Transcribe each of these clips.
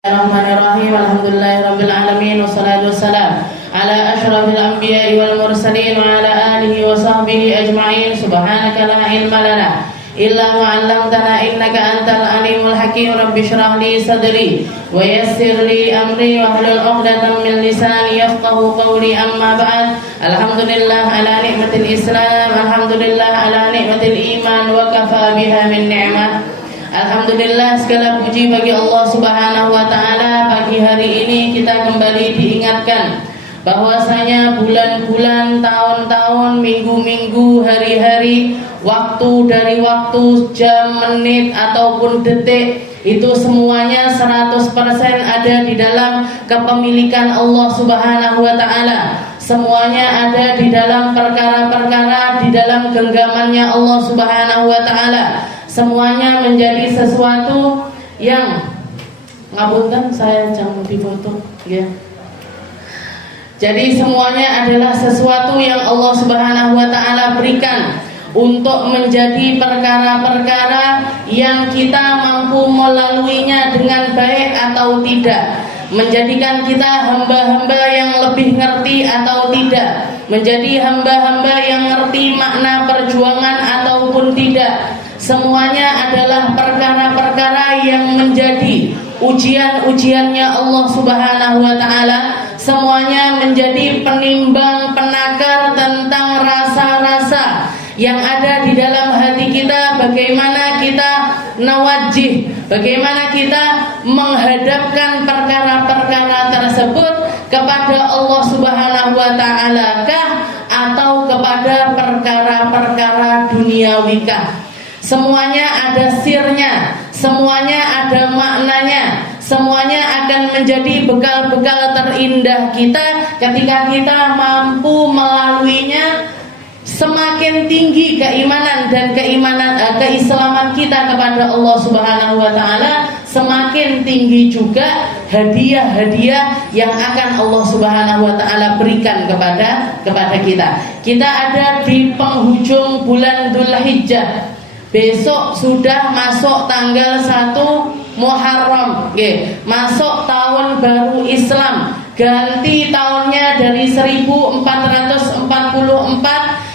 Bismillahirrahmanirrahim. Alhamdulillahirabbil alamin wassalatu wassalam ala asyrafil anbiya'i wal mursalin wa ala alihi wa sahbihi ajma'in. Subhanaka la ilma lana illa ma 'allamtana innaka antal alimul hakim. Rabbi shrah li sadri wa yassir li amri wa hlul 'uqdatam min lisani yafqahu qawli. Amma ba'd. Alhamdulillah ala ni'matil Islam, alhamdulillah ala ni'matil iman wa kafa biha min ni'mah. Alhamdulillah, segala puji bagi Allah Subhanahu wa ta'ala. Pagi hari ini kita kembali diingatkan bahwasanya bulan-bulan, tahun-tahun, minggu-minggu, hari-hari, waktu dari waktu, jam, menit ataupun detik, itu semuanya 100% ada di dalam kepemilikan Allah Subhanahu wa ta'ala. Semuanya ada di dalam perkara-perkara, di dalam genggamannya Allah Subhanahu wa ta'ala. Semuanya menjadi sesuatu yang ngapunten, saya jangan difoto ya. Jadi semuanya adalah sesuatu yang Allah Subhanahu wa ta'ala berikan untuk menjadi perkara-perkara yang kita mampu melaluinya dengan baik atau tidak, menjadikan kita hamba-hamba yang lebih ngerti atau tidak, menjadi hamba-hamba yang ngerti makna perjuangan ataupun tidak. Semuanya adalah perkara-perkara yang menjadi ujian-ujiannya Allah Subhanahu wa ta'ala. Semuanya menjadi penimbang, penakar tentang rasa-rasa yang ada di dalam hati kita. Bagaimana kita nawajih, bagaimana kita menghadapkan perkara-perkara tersebut kepada Allah Subhanahu wa ta'ala kah, atau kepada perkara-perkara duniawikah. Semuanya ada sirnya, semuanya ada maknanya, semuanya akan menjadi bekal-bekal terindah kita ketika kita mampu melaluinya. Semakin tinggi keimanan dan keislaman kita kepada Allah Subhanahu wa ta'ala, semakin tinggi juga hadiah-hadiah yang akan Allah Subhanahu wa ta'ala berikan kepada kita. Kita ada di penghujung bulan Dzulhijjah. Besok sudah masuk tanggal 1 Muharram, masuk tahun baru Islam. Ganti tahunnya dari 1444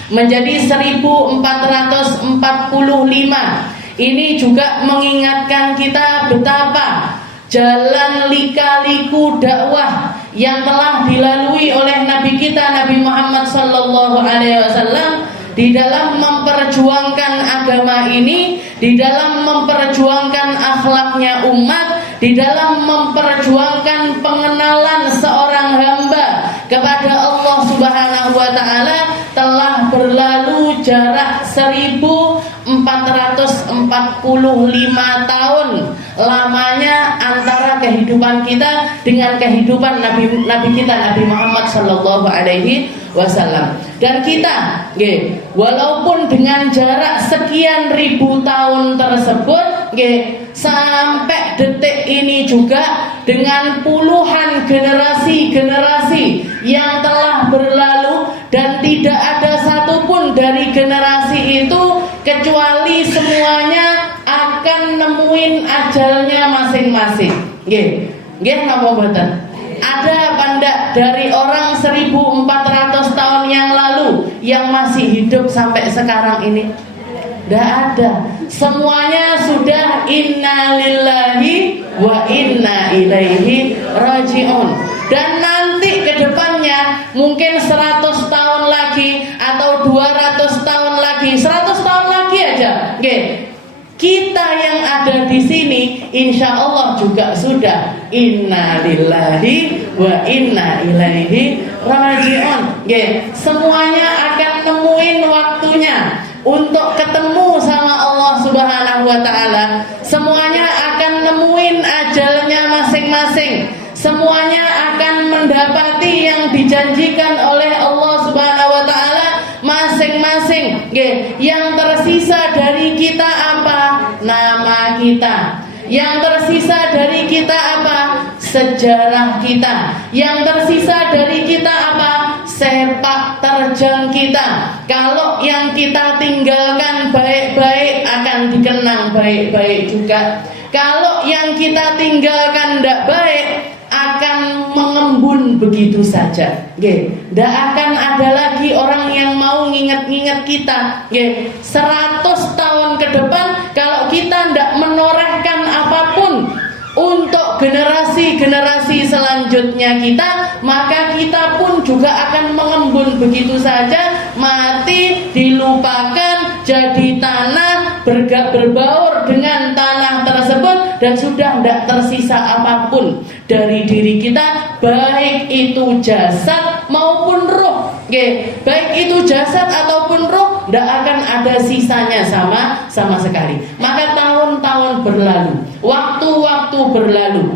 menjadi 1445. Ini juga mengingatkan kita betapa jalan lika-liku dakwah yang telah dilalui oleh Nabi kita Nabi Muhammad sallallahu alaihi wasallam di dalam memperjuangkan agama ini, di dalam memperjuangkan akhlaknya umat, di dalam memperjuangkan pengenalan seorang hamba kepada Allah Subhanahu wa ta'ala, telah berlalu jarak 1445 tahun lamanya antara kehidupan kita dengan kehidupan Nabi kita Nabi Muhammad sallallahu alaihi wasallam. Dan kita, walaupun dengan jarak sekian ribu tahun tersebut, sampai detik ini juga dengan puluhan generasi-generasi yang telah berlalu, dan tidak ada satupun dari generasi itu kecuali semuanya akan nemuin ajalnya masing-masing. Napa mboten? Ada apa ndak dari orang 1400 tahun yang lalu yang masih hidup sampai sekarang ini? Tidak ada. Semuanya sudah inna lillahi wa inna ilaihi raji'un. Dan nanti ke depannya mungkin 100 tahun lagi atau 200 tahun lagi, 100 tahun lagi aja, kita yang ada di sini insya Allah juga sudah inna lillahi wa inna ilaihi raji'un. Semuanya akan nemuin waktunya untuk ketemu sama Allah Subhanahu wa ta'ala. Semuanya akan nemuin ajalnya masing-masing. Semuanya akan mendapati yang dijanjikan oleh Allah Subhanahu wa ta'ala masing-masing. Yang tersisa dari kita apa? Nama kita. Yang tersisa dari kita apa? Sejarah kita. Yang tersisa dari kita apa? sepak terjang kita. Kalau yang kita tinggalkan baik-baik akan dikenang baik-baik juga. Kalau yang kita tinggalkan tidak baik akan mengembun begitu saja. Tidak akan ada lagi orang yang mau nginget-nginget kita. 100 tahun ke depan kalau kita tidak menorehkan apapun untuk generasi-generasi selanjutnya kita, maka kita pun juga akan mengembun begitu saja, mati, dilupakan, jadi tanah, berbaur dengan tanah tersebut, dan sudah tidak tersisa apapun dari diri kita, baik itu jasad maupun roh. Baik itu jasad ataupun roh, tidak akan ada sisanya sama sekali. Maka tahun-tahun berlalu, waktu-waktu berlalu,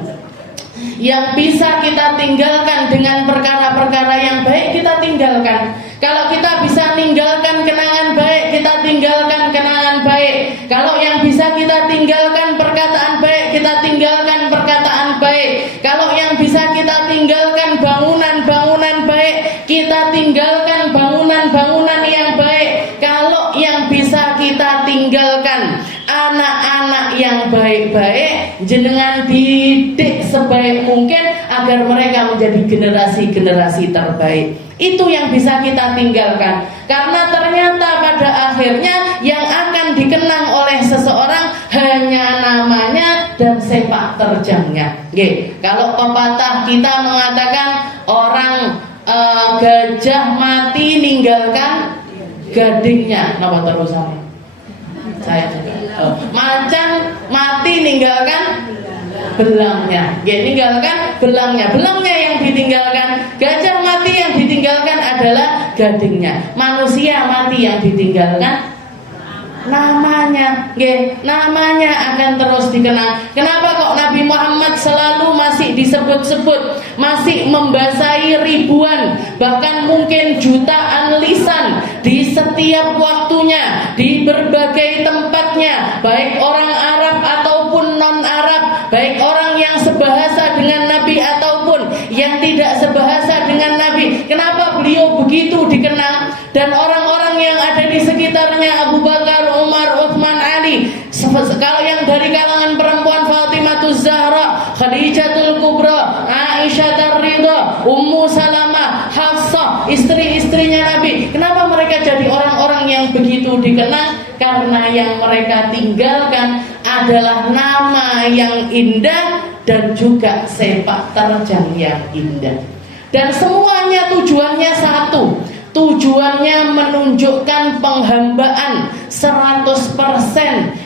yang bisa kita tinggalkan dengan perkara-perkara yang baik kita tinggalkan. Kalau kita bisa tinggalkan kenangan baik, kita tinggalkan kenangan baik. Kalau yang bisa kita tinggalkan perkataan baik, kita tinggalkan perkataan baik. Kalau yang bisa kita tinggalkan bangunan-bangunan baik, kita tinggalkan bangunan-bangunan yang baik. Kalau yang bisa kita tinggalkan anak-anak yang baik-baik, jenengan didik sebaik mungkin agar mereka menjadi generasi-generasi terbaik. Itu yang bisa kita tinggalkan. Karena ternyata pada akhirnya yang akan dikenang oleh seseorang hanya namanya dan sepak terjangnya. Kalau pepatah kita mengatakan orang gajah mati ninggalkan gadingnya. Napa terusan? Saya juga. Macan mati ninggalkan belangnya. Ninggalkan belangnya. Belangnya yang ditinggalkan. Gajah mati yang ditinggalkan adalah gadingnya. Manusia mati yang ditinggalkan namanya. Namanya akan terus dikenang. Kenapa kok Nabi Muhammad selalu masih disebut-sebut, masih membasahi ribuan, bahkan mungkin jutaan lisan di setiap waktunya, di berbagai tempatnya, baik orang Arab ataupun non-Arab, baik orang yang sebahasa dengan Nabi ataupun yang tidak sebahasa dengan Nabi. Kenapa beliau begitu dikenang? Dan orang-orang yang ada di sekitarnya, Abu Bakar, Umar, Uthman, Ali, kalau yang dari kalangan perempuan, Fatimahuz Zahra, Khadijatul Kubra, Aisyah Ridha, Ummu Salamah, Hafsah, istri-istrinya Nabi. Kenapa mereka jadi orang-orang yang begitu dikenang? Karena yang mereka tinggalkan adalah nama yang indah dan juga sepak terjang yang indah. Dan semuanya tujuannya satu. Tujuannya menunjukkan penghambaan 100%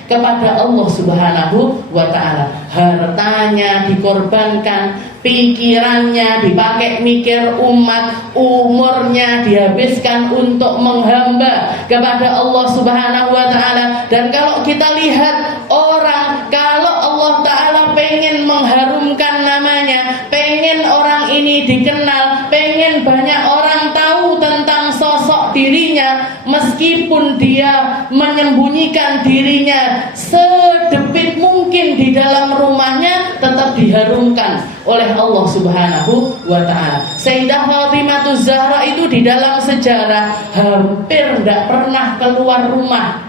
kepada Allah Subhanahu wa ta'ala. Hartanya dikorbankan, pikirannya dipakai mikir umat, umurnya dihabiskan untuk menghamba kepada Allah Subhanahu wa ta'ala. Dan kalau kita lihat orang, kalau Allah ta'ala pengen mengharumkan namanya, pengen orang ini dikenal, pengen banyak orang tahu tentang sosok dirinya, meskipun dia menyembunyikan dirinya sedepit mungkin di dalam rumahnya, tetap diharumkan oleh Allah Subhanahu wa ta'ala. Sayyidah Fatimahuz Zahra itu di dalam sejarah hampir tidak pernah keluar rumah.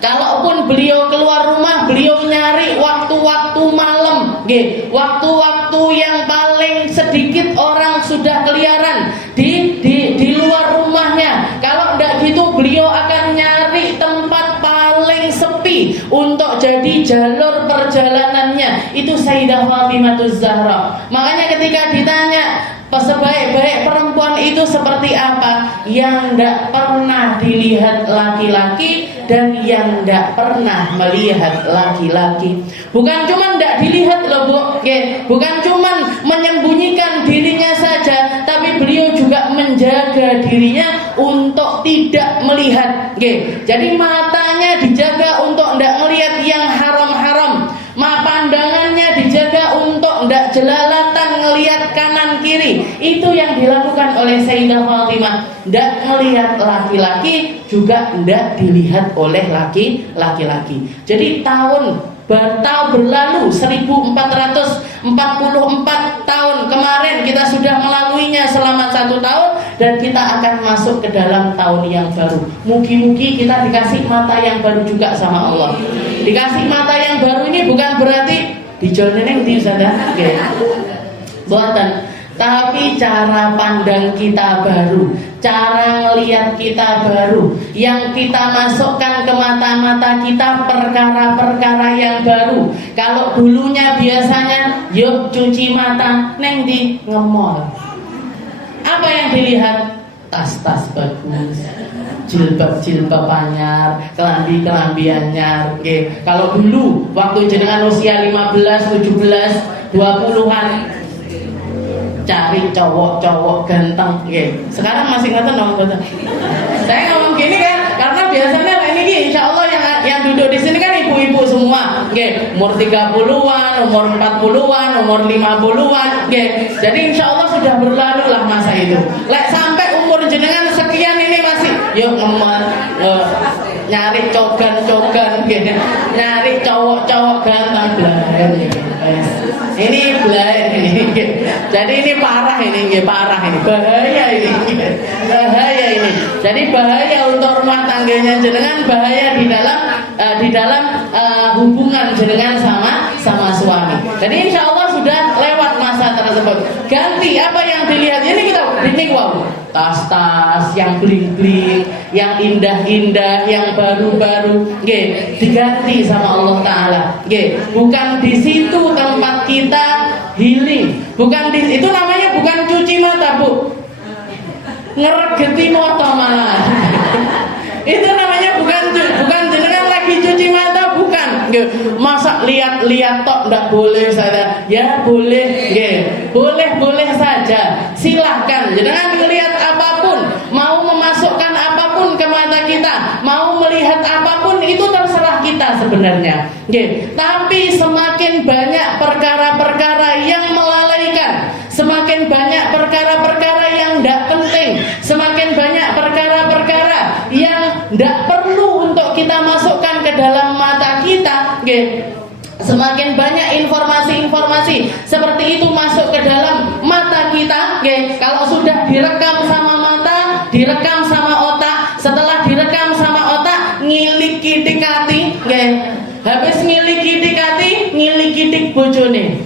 Kalaupun beliau keluar rumah, beliau nyari waktu-waktu malam, waktu-waktu yang paling sedikit orang sudah keliaran di luar rumahnya. Kalau tidak gitu, beliau akan nyari tempat paling sepi untuk jadi jalur perjalanannya. Itu Sayyidah Fatimahuz Zahra. Makanya ketika ditanya sebaik-baik perempuan itu seperti apa, yang tidak pernah dilihat laki-laki dan yang tidak pernah melihat laki-laki. Bukan cuma tidak dilihat loh Bu, bukan cuma menyembunyikan dirinya saja, tapi beliau juga menjaga dirinya untuk tidak melihat. Jadi matanya dijaga untuk tidak melihat yang haram-haram, pandangannya dijaga untuk tidak jelalatan ngelihat kanan kiri. Itu yang dilakukan oleh Sayyidah Fatimah. Tidak melihat laki-laki, juga tidak dilihat oleh laki-laki. Jadi tahun berlalu 1444 tahun kemarin kita sudah melaluinya selama 1 tahun, dan kita akan masuk ke dalam tahun yang baru. Mugi-mugi kita dikasih mata yang baru juga sama Allah. Dikasih mata yang baru ini bukan berarti dijualnya neng di sana, oke? Buatan. Tapi cara pandang kita baru, cara ngelihat kita baru, yang kita masukkan ke mata-mata kita perkara-perkara yang baru. Kalau dulunya biasanya yuk cuci mata, neng di nge-mall. Apa yang dilihat? Tas-tas bagus, jilbab-jilbab anyar, kelambi-kelambi anyar. Oke. Kalau dulu waktu jenengan usia 15, 17, 20-an cari cowok-cowok ganteng, sekarang masih ngeten dong, saya ngomong gini kan, karena biasanya ini insya Allah yang duduk di sini kan ibu-ibu semua, umur 30-an, umur 40-an, umur 50-an, jadi insya Allah sudah berlalu lah masa itu. Sampai umur jenengan sekian ini masih, yuk nyari cogan-cogan, nyari cowok-cowok ganteng, ini belain ini. Jadi ini parah ini, bahaya ini. Jadi bahaya untuk rumah tangganya jenengan, bahaya di dalam hubungan jenengan sama suami. Jadi insya Allah sudah lewat masa tersebut. Ganti apa yang dilihat ini wow, tas-tas yang bling-bling, yang indah-indah, yang baru-baru, diganti sama Allah Taala. Bukan di situ tempat kita healing, itu namanya bukan cuci mata, Bu. Ngeregeti moto malah. Itu namanya bukan jenengan lagi cuci mata, bukan. Masa lihat tok ndak boleh saya. Ya boleh, boleh saja. Silahkan jenengan melihat apapun, mau memasukkan apapun ke mata kita, mau melihat apapun itu terserah kita sebenarnya. Tapi semakin banyak perkara-perkara yang melalaikan, semakin banyak perkara-perkara yang tidak penting, semakin banyak perkara-perkara yang tidak perlu untuk kita masukkan ke dalam mata kita, semakin banyak informasi-informasi seperti itu masuk ke dalam mata kita, kalau sudah direkam sama mata, direkam sama otak, setelah direkam sama otak, ngiliki dikati, habis ngiliki dikati, ngiliki dik bojone.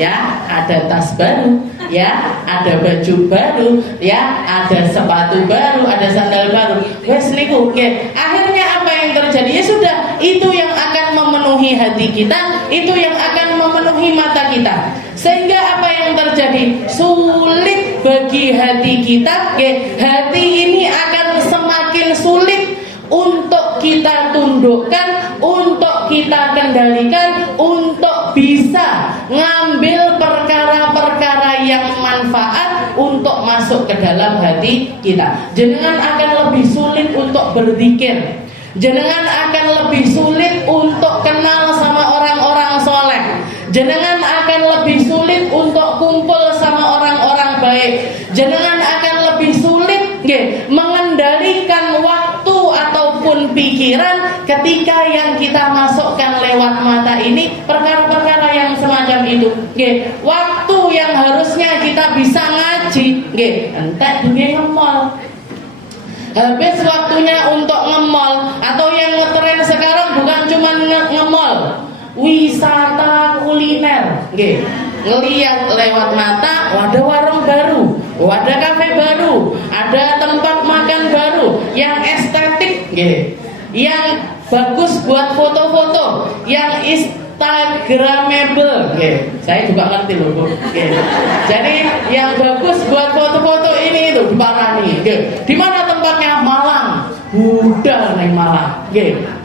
Ya, ada tas baru, ya, ada baju baru, ya, ada sepatu baru, ada sandal baru. Wes niku, akhirnya apa yang terjadi? Ya sudah, itu yang akan memenuhi hati kita, itu yang akan memenuhi mata kita. Sehingga apa yang terjadi? Sulit bagi hati kita, hati ini akan semakin sulit untuk kita tundukkan, untuk kita kendalikan, untuk bisa ngambil perkara-perkara yang manfaat untuk masuk ke dalam hati kita. Jenengan akan lebih sulit untuk berzikir, jenengan akan lebih sulit untuk kenal sama orang-orang soleh, jenengan akan lebih sulit untuk kumpul sama orang-orang baik, jenengan akan lebih sulit mengendalikan waktu ataupun pikiran ketika yang kita masukkan lewat mata ini perkara-perkara yang semacam itu. Waktu yang harusnya kita bisa ngaji, entek dunia nge-mall. Habis waktunya untuk nge-mall, atau yang ngetren sekarang bukan cuma nge-mall, wisata kuliner. Ngelihat lewat mata, ada warung baru, ada kafe baru, ada tempat makan baru yang estetik, yang bagus buat foto-foto, yang instagramable, saya juga ngerti loh, Bu. Jadi yang bagus buat foto-foto ini itu diparani. Di mana tempatnya? Malang. Budal neng Malang,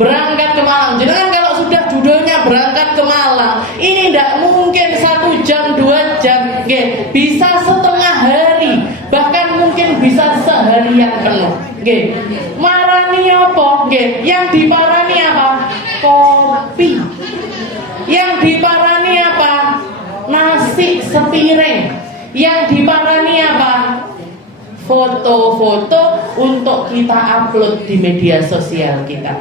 berangkat ke Malang. Jangan kalau sudah judulnya berangkat ke Malang, ini tidak mungkin 1 jam 2 jam, bisa setengah hari, bahkan mungkin bisa seharian penuh. Marani apa? Yang diparani apa? Kopi. Yang diparani apa? Nasi sepiring. Yang diparani apa? Foto-foto untuk kita upload di media sosial kita.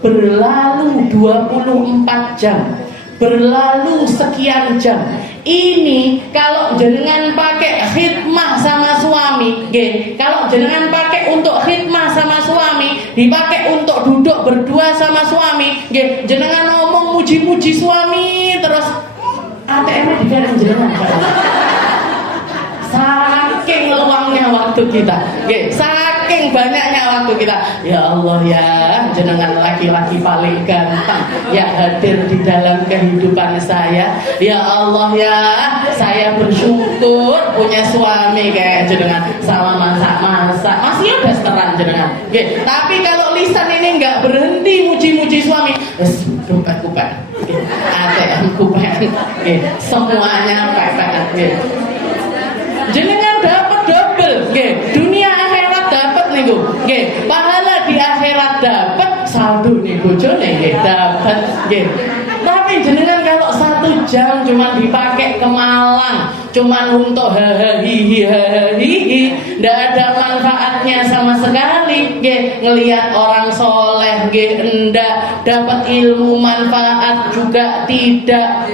Berlalu 24 jam, berlalu sekian jam. Ini kalau jenengan pakai khidmah sama suami, kalau jenengan pakai untuk khidmah sama suami, dipakai untuk duduk berdua sama suami, jenengan ngomong muji-muji suami terus ATM digareng jenengan. Saking luangnya waktu kita, saking banyaknya waktu kita. Ya Allah ya, jenengan laki-laki paling ganteng ya hadir di dalam kehidupan saya. Ya Allah ya, saya bersyukur punya suami kayak jenengan, sama masak-masak masih ada setoran jenengan. Tapi kalau lisan ini nggak berhenti muji-muji suami, dompet kupet, ATM kupet, semuanya pepet. Jenengan dapat double, dunia akhirat dapat niku, pahala di akhirat dapat, saldo nih bojone dapat, tapi jenengan kalau 1 jam cuma dipakai ke Malang, cuma untuk hahaha, ndak ada manfaatnya sama sekali, ngelihat orang soleh, ndak dapat ilmu manfaat juga tidak,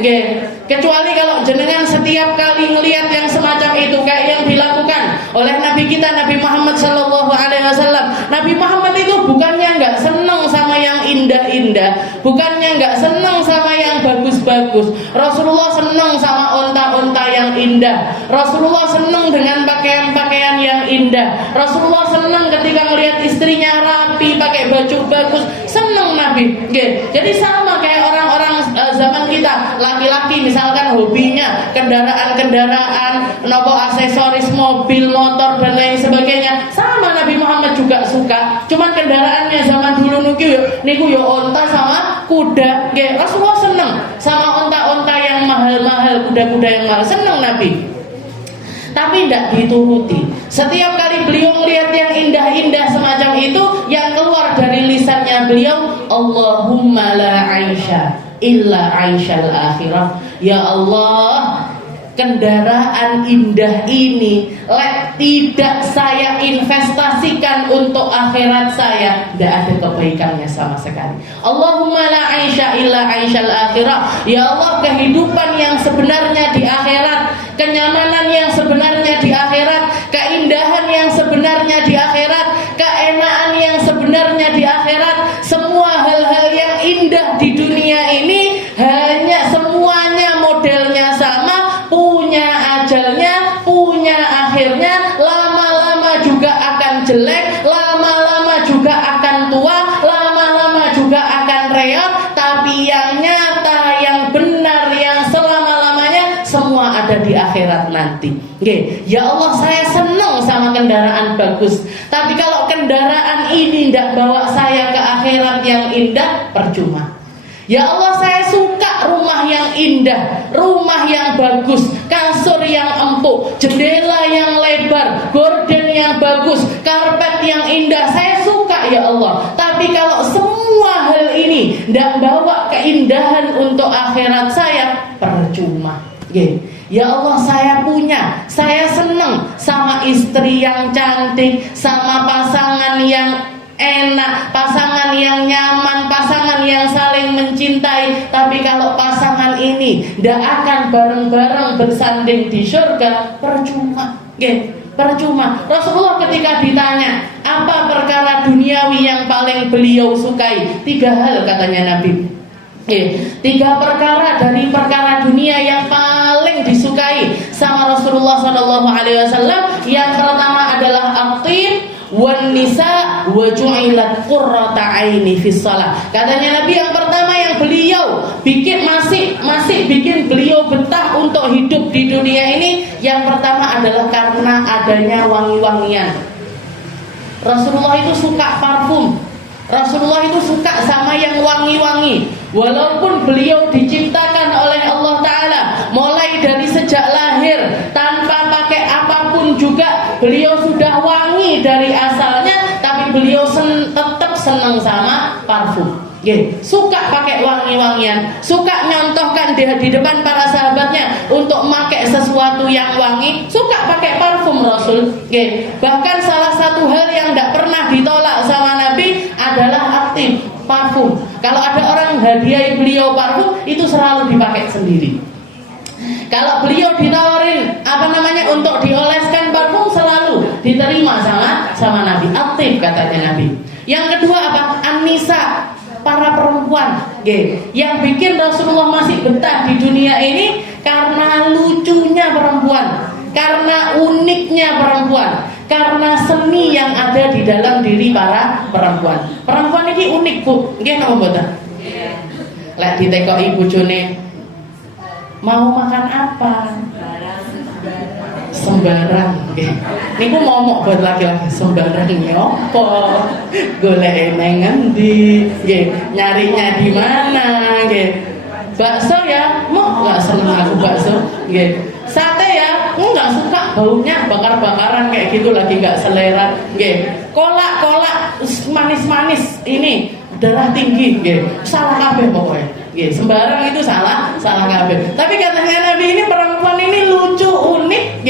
kecuali kalau jenengan setiap kali ngelihat yang semacam itu kayak yang dilakukan oleh Nabi kita Nabi Muhammad Sallallahu Alaihi Wasallam. Nabi Muhammad itu bukannya nggak seneng sama yang indah-indah, bukannya nggak seneng sama yang bagus-bagus. Rasulullah seneng sama onta-onta yang indah. Rasulullah seneng dengan pakaian-pakaian yang indah. Rasulullah seneng ketika melihat istrinya rapi pakai baju bagus. Seneng Nabi. Jadi sama kayak orang-orang zaman kita, laki-laki misalkan hobinya kendaraan-kendaraan, nopo aksesoris mobil, motor dan lain sebagainya. Sama Nabi Muhammad juga suka. Cuman kendaraannya zaman dulu niku yo onta sama kuda. Rasulullah seneng sama onta-onta yang mahal-mahal, kuda-kuda yang mahal. Seneng Nabi. Tapi tidak dituruti. Setiap kali beliau melihat yang indah-indah semacam itu, yang keluar dari lisannya beliau, Allahumma la aisha illa aishal akhirah. Ya Allah, kendaraan indah ini tidak saya investasikan untuk akhirat saya, tidak ada kebaikannya sama sekali. Allahumma la aisha illa aishal akhirah. Ya Allah, kehidupan yang sebenarnya di akhirat, kenyamanan yang sebenarnya di akhirat, keindahan yang sebenarnya di akhirat, keenaan yang sebenarnya di akhirat, semua hal-hal yang indah di dunia ini hanya semuanya modelnya sama, punya ajalnya, punya akhirnya, lama-lama juga akan jelek, lama-lama juga akan tua, lama-lama juga akan reot. Tapi yang nyata, yang benar, yang selama-lamanya semua ada di akhirat nanti. Ya Allah, saya senang sama kendaraan bagus, tapi kalau kendaraan ini tidak bawa saya ke akhirat yang indah, percuma. Ya Allah, saya suka rumah yang indah, rumah yang bagus, kasur yang empuk, jendela yang lebar, gorden yang bagus, karpet yang indah. Saya suka ya Allah. Tapi kalau semua hal ini tidak bawa keindahan untuk akhirat saya, percuma. Ya Allah, saya punya, saya senang sama istri yang cantik, sama pasangan yang enak, pasangan yang nyaman, pasangan yang saling mencintai. Tapi kalau pasangan ini tidak akan bareng-bareng bersanding di surga, percuma. Percuma. Rasulullah ketika ditanya apa perkara duniawi yang paling beliau sukai, 3 hal katanya Nabi. 3 perkara dari perkara dunia yang paling disukai sama Rasulullah SAW. Yang pertama adalah at-tib wan nisa wa ju'ilat qurrata aini fis shalah. Katanya Nabi, yang pertama yang beliau bikin masih bikin beliau betah untuk hidup di dunia ini, yang pertama adalah karena adanya wangi-wangian. Rasulullah itu suka parfum. Rasulullah itu suka sama yang wangi-wangi. Walaupun beliau diciptakan oleh Allah Ta'ala mulai dari sejak lahir, tanpa pakai apapun juga beliau sudah wangi dari asalnya, tapi beliau tetap senang sama parfum. Suka pakai wangi-wangian, suka nyontohkan di depan para sahabatnya untuk pakai sesuatu yang wangi, suka pakai parfum Rasul. Bahkan salah satu hal yang tidak pernah ditolak sama Nabi adalah aktif parfum. Kalau ada orang menghadiahi beliau parfum itu selalu dipakai sendiri. Kalau beliau ditawarin untuk dioleskan parfum, selalu diterima sama Nabi. Aktif katanya Nabi. Yang kedua apa? An-nisa, para perempuan. Yang bikin Rasulullah masih betah di dunia ini karena lucunya perempuan, karena uniknya perempuan, karena seni yang ada di dalam diri para perempuan. Perempuan ini unik, Bu. Nggih napa mboten? Lek ditekoki bojone, mau makan apa? Sembarang. Niku momok buat laki-laki, sembarang nyopo, golek nang ngendi, nyarinya di mana, bakso ya, mau nggak seneng aku bakso, sate ya, nggak suka baunya bakar-bakaran kayak gitu, lagi nggak selera, kolak manis-manis ini darah tinggi, salah kabeh pokoknya. Sembarang itu salah kabeh. Tapi katanya Nabi ini, perempuan ini lucu, unik,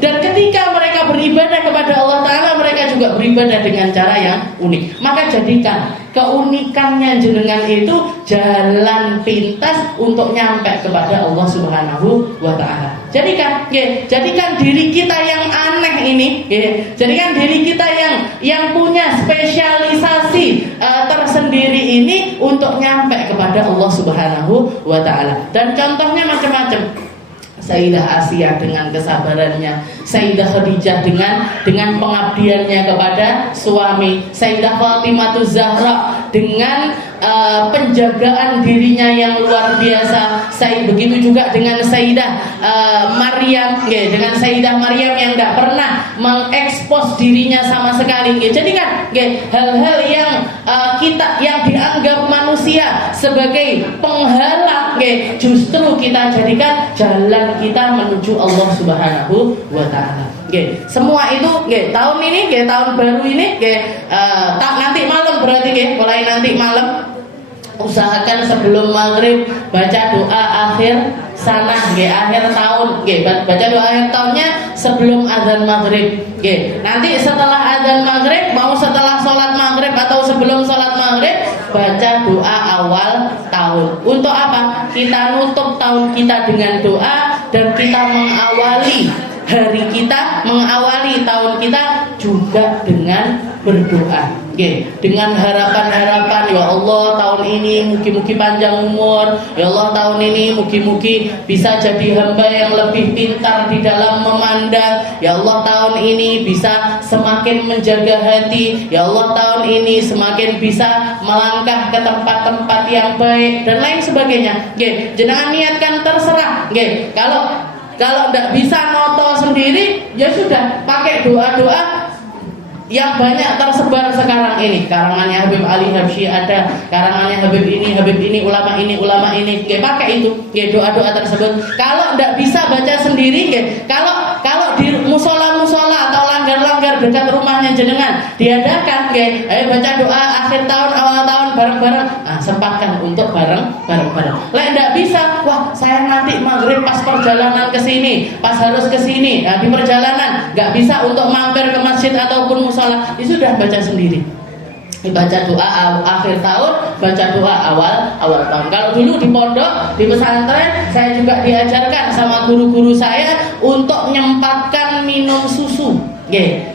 dan ketika mereka beribadah kepada Allah Ta'ala, mereka juga beribadah dengan cara yang unik. Maka jadikan keunikannya jenengan itu jalan pintas untuk nyampe kepada Allah Subhanahu wa Ta'ala. Jadikan diri kita yang aneh ini, jadikan diri kita yang punya spesialisasi tersendiri ini untuk nyampe kepada Allah Subhanahu wa Ta'ala. Dan contohnya macam-macam. Sayyidah Asia dengan kesabarannya, Sayyidah Khadijah dengan pengabdiannya kepada suami, Sayyidah Fatimah Zahra dengan penjagaan dirinya yang luar biasa. Begitu juga dengan Sayyidah Maryam, dengan Sayyidah Maryam yang tidak pernah mengekspos dirinya sama sekali. Jadi kan hal-hal yang dianggap manusia sebagai penghalang, justru kita jadikan jalan kita menuju Allah Subhanahu wa Ta'ala. Semua itu tahun ini, tahun baru ini, nanti malam berarti, mulai nanti malam usahakan sebelum maghrib baca doa akhir sana, akhir tahun, baca doa akhir tahunnya sebelum azan maghrib. Nanti setelah azan maghrib, mau setelah sholat maghrib atau sebelum sholat maghrib, baca doa awal tahun. Untuk apa? Kita nutup tahun kita dengan doa, dan kita mengawali hari kita, mengawali tahun kita juga dengan berdoa, dengan harapan-harapan, ya Allah tahun ini mugi-mugi panjang umur, ya Allah tahun ini mugi-mugi bisa jadi hamba yang lebih pintar di dalam memandang, ya Allah tahun ini bisa semakin menjaga hati, ya Allah tahun ini semakin bisa melangkah ke tempat-tempat yang baik dan lain sebagainya. Jangan niatkan, terserah. Kalau tidak bisa noto sendiri, ya sudah pakai doa-doa yang banyak tersebar sekarang ini. Karangannya Habib Ali Habsyi ada, karangannya Habib ini, ulama ini, pakai itu, doa-doa tersebut. Kalau tidak bisa baca sendiri, kalau di musola atau langgar-langgar dekat rumahnya jenengan diadakan, baca doa akhir tahun, awal tahun bareng-bareng. Sempatkan untuk bareng-bareng. Lah tidak bisa, wah saya nanti maghrib pas perjalanan ke sini, pas harus ke sini, di perjalanan nggak bisa untuk mampir ke masjid ataupun musola, sudah baca sendiri. Baca doa akhir tahun, baca doa awal tahun. Kalau dulu di pondok, di pesantren, saya juga diajarkan sama guru-guru saya untuk menyempatkan minum susu.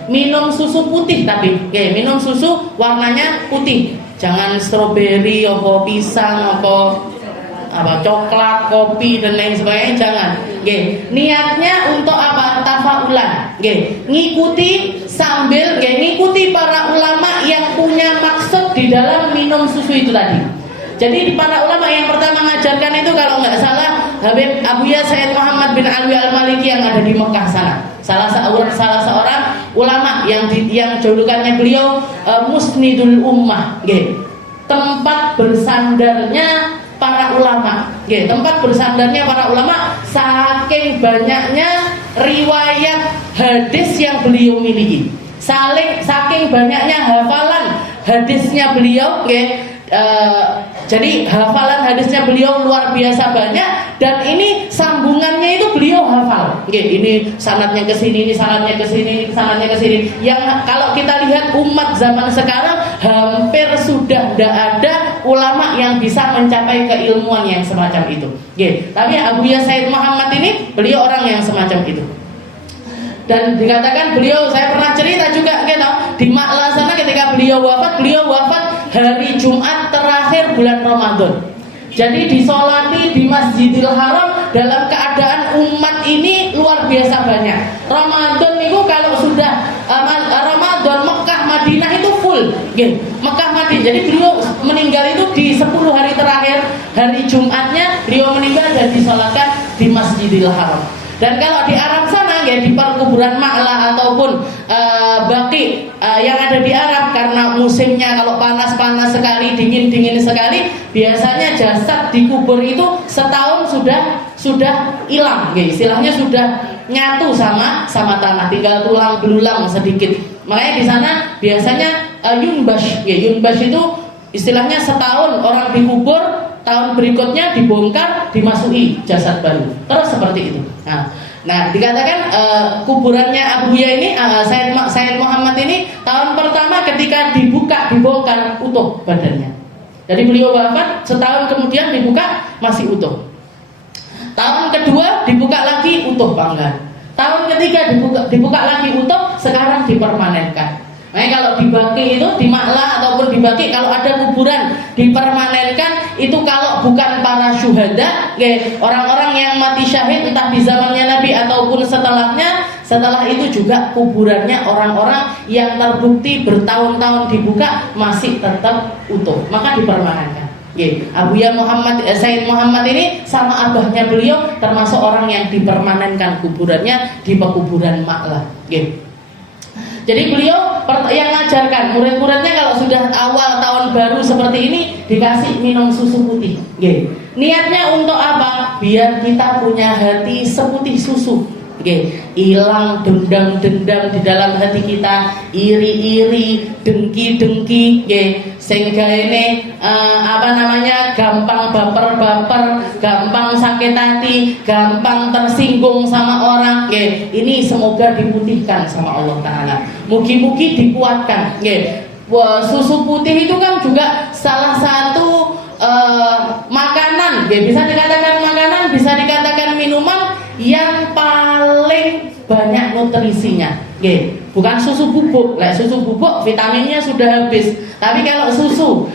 Minum susu putih, tapi minum susu warnanya putih. Jangan stroberi, pisang, coklat, kopi dan lain sebagainya, jangan. Niatnya untuk apa? Tafaulan. Ngikuti sambil ngikuti para ulama yang punya maksud di dalam minum susu itu tadi. Jadi para ulama yang pertama mengajarkan itu, kalau nggak salah, Habib Abuya Sayyid Muhammad bin Alwi Al-Maliki yang ada di Mekah sana. Salah seorang ulama yang julukannya beliau Musnidul Ummah, tempat bersandarnya para ulama, tempat bersandarnya para ulama, saking banyaknya riwayat hadis yang beliau miliki, saking banyaknya hafalan hadisnya beliau, jadi hafalan hadisnya beliau luar biasa banyak, dan ini sambungannya itu beliau hafal. Ini sanadnya ke sini, ini sanadnya ke sini, ini sanadnya ke sini. Yang kalau kita lihat umat zaman sekarang hampir sudah tidak ada ulama yang bisa mencapai keilmuan yang semacam itu. Tapi Abuya Said Muhammad ini beliau orang yang semacam itu. Dan dikatakan beliau, saya pernah cerita juga gitu, di Makla sana ketika beliau wafat hari Jumat terakhir bulan Ramadan. Jadi disolati di Masjidil Haram dalam keadaan umat ini luar biasa banyak. Ramadan itu kalau sudah Ramadan Mekah Madinah itu full, Mekah Madinah. Jadi beliau meninggal itu di 10 hari terakhir, hari Jumatnya beliau meninggal dan disolatkan di Masjidil Haram. Dan kalau di Arab sana di perkuburan Ma'la ataupun Baqi yang ada di Arab, karena musimnya kalau panas-panas sekali, dingin-dingin sekali, biasanya jasad dikubur itu setahun sudah hilang, istilahnya sudah nyatu sama tanah, tinggal tulang belulang sedikit. Makanya di sana biasanya yunbash itu istilahnya setahun orang dikubur, tahun berikutnya dibongkar, dimasuki jasad baru, terus seperti itu. Nah dikatakan kuburannya Abuya ini, Said Muhammad ini, tahun pertama ketika dibongkar utuh badannya. Jadi beliau wafat, setahun kemudian dibuka masih utuh. Tahun kedua dibuka lagi utuh panggan. Tahun ketiga dibuka lagi utuh, sekarang dipermanenkan. Nah, kalau di Baqi itu, di Ma'la ataupun di Baqi, kalau ada kuburan dipermanenkan, itu kalau bukan para syuhada, orang-orang yang mati syahid entah di zamannya Nabi ataupun setelahnya, setelah itu juga kuburannya orang-orang yang terbukti bertahun-tahun dibuka masih tetap utuh, maka dipermanenkan. Abuya Said Muhammad ini sama abahnya beliau termasuk orang yang dipermanenkan kuburannya di pekuburan Ma'la. Jadi beliau yang mengajarkan murid-muridnya kalau sudah awal tahun baru seperti ini dikasih minum susu putih. Niatnya untuk apa? Biar kita punya hati seputih susu. Hilang dendam-dendam di dalam hati kita, iri-iri, dengki-dengki, sehingga ini gampang baper-baper, gampang sakit hati, gampang tersinggung sama orang. Ini semoga diputihkan sama Allah Ta'ala. Mugi-mugi dikuatkan. Susu putih itu kan juga salah satu makanan, bisa dikatakan makanan, bisa dikatakan minuman yang paling banyak nutrisinya. Bukan susu bubuk. Susu bubuk vitaminnya sudah habis. Tapi kalau susu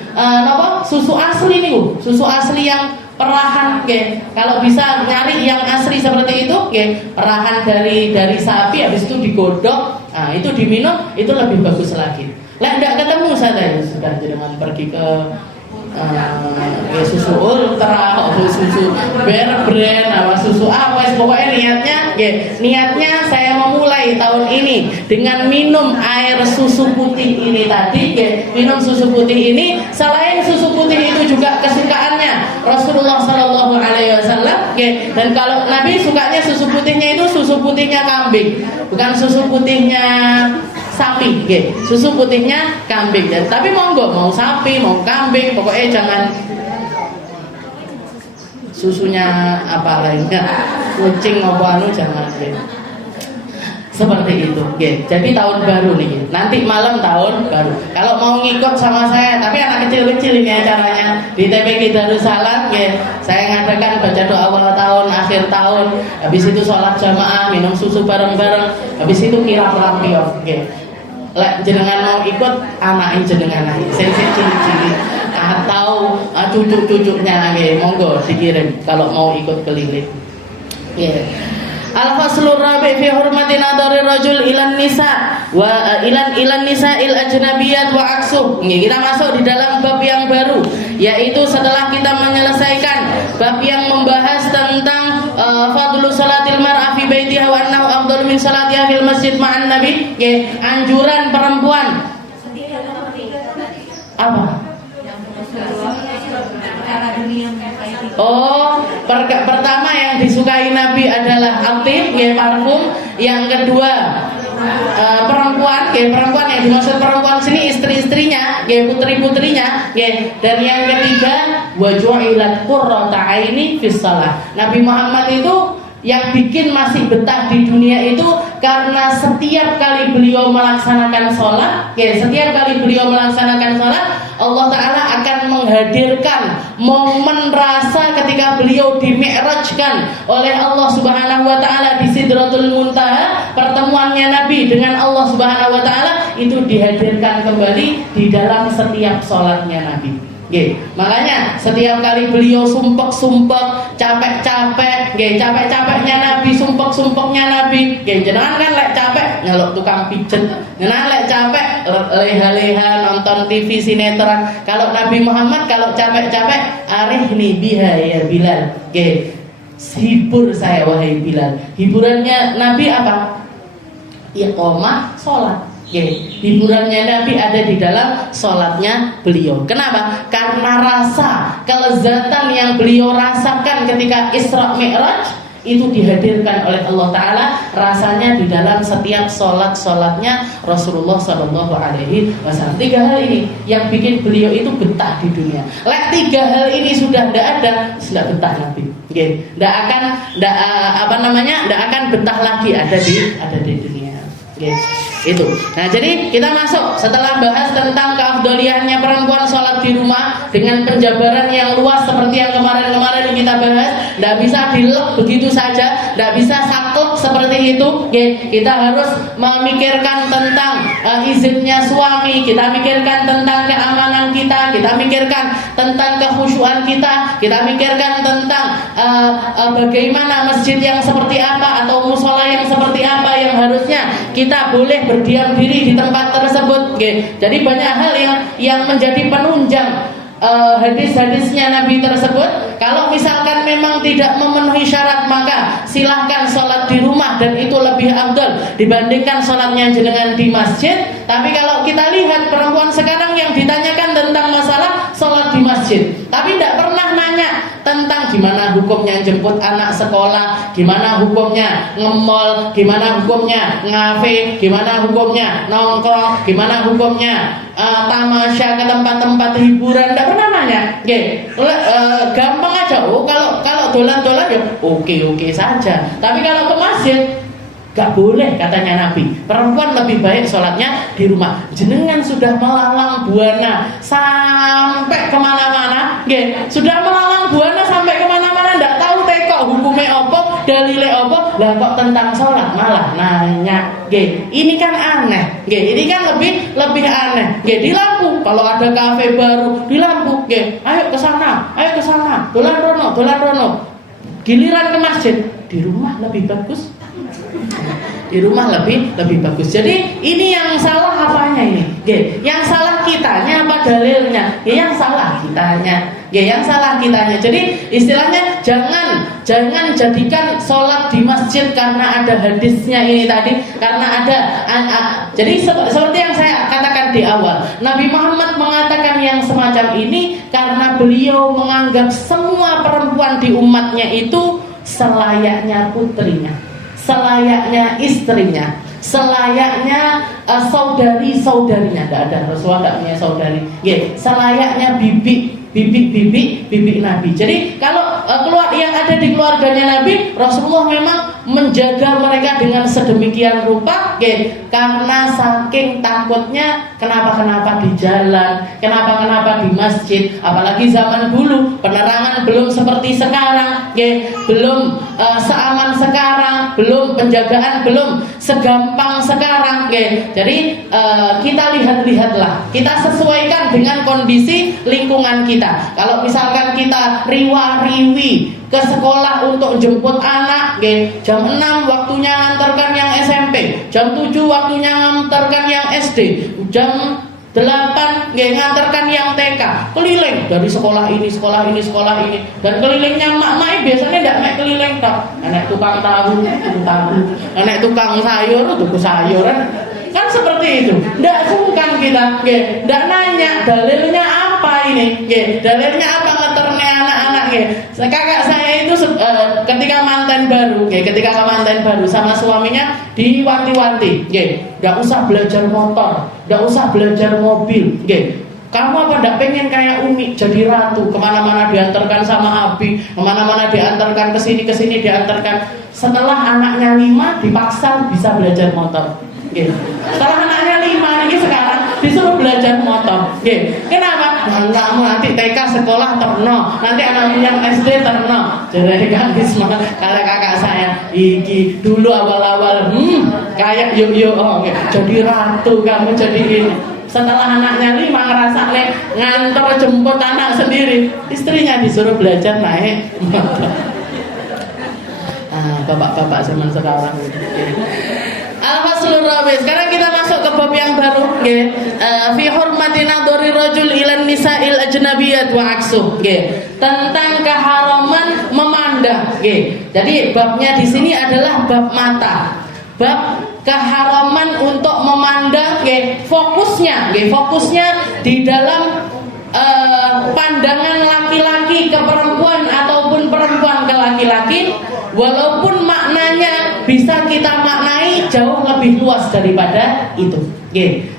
susu asli nih, susu asli yang perahan, kalau bisa nyari yang asli seperti itu, perahan dari sapi, habis itu digodok, itu diminum, itu lebih bagus lagi. Tidak ketemu saya sudah jangan pergi ke susu ultra, susu bear brand, susu apa, pokoknya niatnya saya memulai tahun ini dengan minum air susu putih ini tadi, minum susu putih ini. Selain susu putih itu juga kesukaannya Rasulullah Shallallahu Alaihi Wasallam, dan kalau Nabi sukanya susu putihnya itu susu putihnya kambing, bukan susu putihnya sapi, susu putihnya kambing. Dan tapi monggo, mau sapi mau kambing, pokoknya jangan susunya apa lainnya, kucing maupun jangan. Seperti itu. Jadi tahun baru nih, nanti malam tahun baru. Kalau mau ngikut sama saya, tapi anak kecil-kecil ini acaranya di TPQ Darussalam, saya ngadakan baca doa awal tahun, akhir tahun, habis itu sholat jamaah, minum susu bareng-bareng, habis itu kirap lampion. Jenengan mau ikut, anak jenengan sing cili-cili atau cucu-cucunya, monggo dikirim kalau mau ikut keliling. Al-faslur rabi' fi hurmati nadari rajul ilan nisa wa ilan nisa'il ajnabiyat wa aksuh. Kita masuk di dalam bab yang baru, yaitu setelah kita menyelesaikan bab yang membahas tentang fadlu salatil mar'a fi baitiha wa annahu afdalu min salatiha fil masjid ma'an nabi. Anjuran perempuan apa? Pertama yang disukai Nabi adalah aktif, parfum. Yang kedua perempuan yang dimaksud perempuan sini istri-istrinya, putri-putrinya, dan yang ketiga wa ju'ilat qurrata aini fis shalah. Nabi Muhammad itu yang bikin masih betah di dunia itu karena setiap kali beliau melaksanakan sholat, setiap kali beliau melaksanakan sholat, Allah Ta'ala akan menghadirkan momen rasa ketika beliau dimi'rajkan oleh Allah Subhanahu Wa Ta'ala di Sidratul Muntaha. Pertemuannya Nabi dengan Allah Subhanahu Wa Ta'ala itu dihadirkan kembali di dalam setiap sholatnya Nabi. Makanya setiap kali beliau sumpek-sumpek, capek-capek, capek-capeknya Nabi, sumpek-sumpeknya Nabi. Jenengan kan lek capek nyeluk tukang pijet, jenengan lek capek leha-leha nonton TV sinetron. Kalau Nabi Muhammad kalau capek-capek, arihni biha ya Bilal. Hibur saya wahai Bilal. Hiburannya Nabi apa? Iqamah sholat. Hiburannya Nabi ada di dalam sholatnya beliau. Kenapa? Karena rasa kelezatan yang beliau rasakan ketika Isra Mi'raj itu dihadirkan oleh Allah Ta'ala rasanya di dalam setiap sholatnya Rasulullah Sallallahu Alaihi Wasallam. 3 hal ini yang bikin beliau itu betah di dunia. Lek 3 hal ini sudah tidak ada, sudah betah Nabi. Tidak akan betah lagi ada di dunia. Itu. Nah, jadi kita masuk setelah bahas tentang keafdoliannya perempuan sholat di rumah dengan penjabaran yang luas seperti yang kemarin-kemarin kita bahas. Tidak bisa dilek begitu saja, tidak bisa saklek seperti itu. Kita harus memikirkan tentang izinnya suami, kita mikirkan tentang keamanan kita mikirkan tentang kekhusyuan kita mikirkan tentang bagaimana masjid yang seperti apa atau musola yang seperti apa yang harusnya kita boleh berdiam diri di tempat tersebut. Jadi banyak hal yang menjadi penunjang hadis-hadisnya Nabi tersebut. Kalau misalkan memang tidak memenuhi syarat, maka silahkan sholat di rumah dan itu lebih afdal dibandingkan sholatnya jenengan di masjid. Tapi kalau kita lihat perempuan sekarang yang ditanyakan tentang masalah sholat di masjid, tapi tidak pernah nanya tentang gimana hukumnya jemput anak sekolah, gimana hukumnya nge-mall, gimana hukumnya ngafe, gimana hukumnya nongkrong, gimana hukumnya tamasya ke tempat-tempat hiburan. Tidak pernah nanya. Gampang aja. Kalau dolan-dolan ya oke saja. Tapi kalau ke masjid gak boleh katanya Nabi. Perempuan lebih baik sholatnya di rumah. Jenengan sudah melalang buana sampai kemana-mana, sudah melalang buana sampai kemana-mana, ndak tahu tekok hukumnya apa, dalile apa, lah kok tentang sholat malah nanya. Ini kan aneh. Ini kan lebih aneh. Di lampu kalau ada kafe baru di lampu, ayo ke sana, dolan rono. Giliran ke masjid, di rumah lebih bagus. Di rumah lebih bagus. Jadi ini yang salah apanya ini? Yang salah kitanya apa dalilnya? Yang salah kitanya. Yang salah kitanya. Jadi istilahnya jangan jadikan sholat di masjid karena ada hadisnya ini tadi, karena ada jadi seperti yang saya katakan di awal, Nabi Muhammad mengatakan yang semacam ini karena beliau menganggap semua perempuan di umatnya itu selayaknya putrinya, selayaknya istrinya, selayaknya saudari-saudarinya. Tidak ada, Rasulullah tidak punya saudari. Selayaknya bibi Nabi. Jadi kalau keluar yang ada di keluarganya Nabi, Rasulullah memang menjaga mereka dengan sedemikian rupa, karena saking takutnya kenapa di jalan, kenapa di masjid, apalagi zaman dulu penerangan belum seperti sekarang, belum seaman sekarang, belum penjagaan belum segampang sekarang. Jadi kita lihatlah, kita sesuaikan dengan kondisi lingkungan kita. Kalau misalkan kita riwa-riwi ke sekolah untuk jemput anak, jam 6 waktunya ngantarkan yang SMP, jam 7 waktunya ngantarkan yang SD, jam 8 ngantarkan yang TK, keliling dari sekolah ini, dan kelilingnya mak-mak biasanya tidak mek keliling tak, anak tukang tahu, anak tukang sayur, tuku sayuran, kan seperti itu. Tidak sungkan kita, tidak nanya dalilnya apa ini, dalilnya apa ngeterne anak-anak. Kakak saya itu ketika manten baru sama suaminya diwanti-wanti, nggak usah belajar motor, nggak usah belajar mobil, Kamu apa ndak pengen kayak Umi jadi ratu, kemana-mana diantarkan sama Abi, kemana-mana diantarkan kesini diantarkan. Setelah anaknya 5 dipaksa bisa belajar motor. Gitu. Setelah anaknya 5 ini sekarang disuruh belajar motor. Gitu. Kenapa? Kamu nanti TK sekolah terno, nanti anakmu yang SD terno. Jadi kan Bisma kalau kakak saya iki dulu awal-awal kayak yuk jadi ratu kamu jadi ini. Setelah anaknya 5 ngerasa ngantor jemput anak sendiri, istrinya disuruh belajar naik motor. Bapak-bapak zaman sekarang gitu. Al-faslur rabi. Sekarang kita masuk ke bab yang baru, nggih. Fi hurmati nadhari rajul ilan nisa'il ajnabiyat wa aksu, nggih. Tentang keharaman memandang, nggih. Jadi babnya di sini adalah bab mata. Bab keharaman untuk memandang, fokusnya di dalam pandangan laki-laki ke perempuan ataupun perempuan ke laki-laki, walaupun maknanya bisa kita maknai jauh lebih luas daripada itu.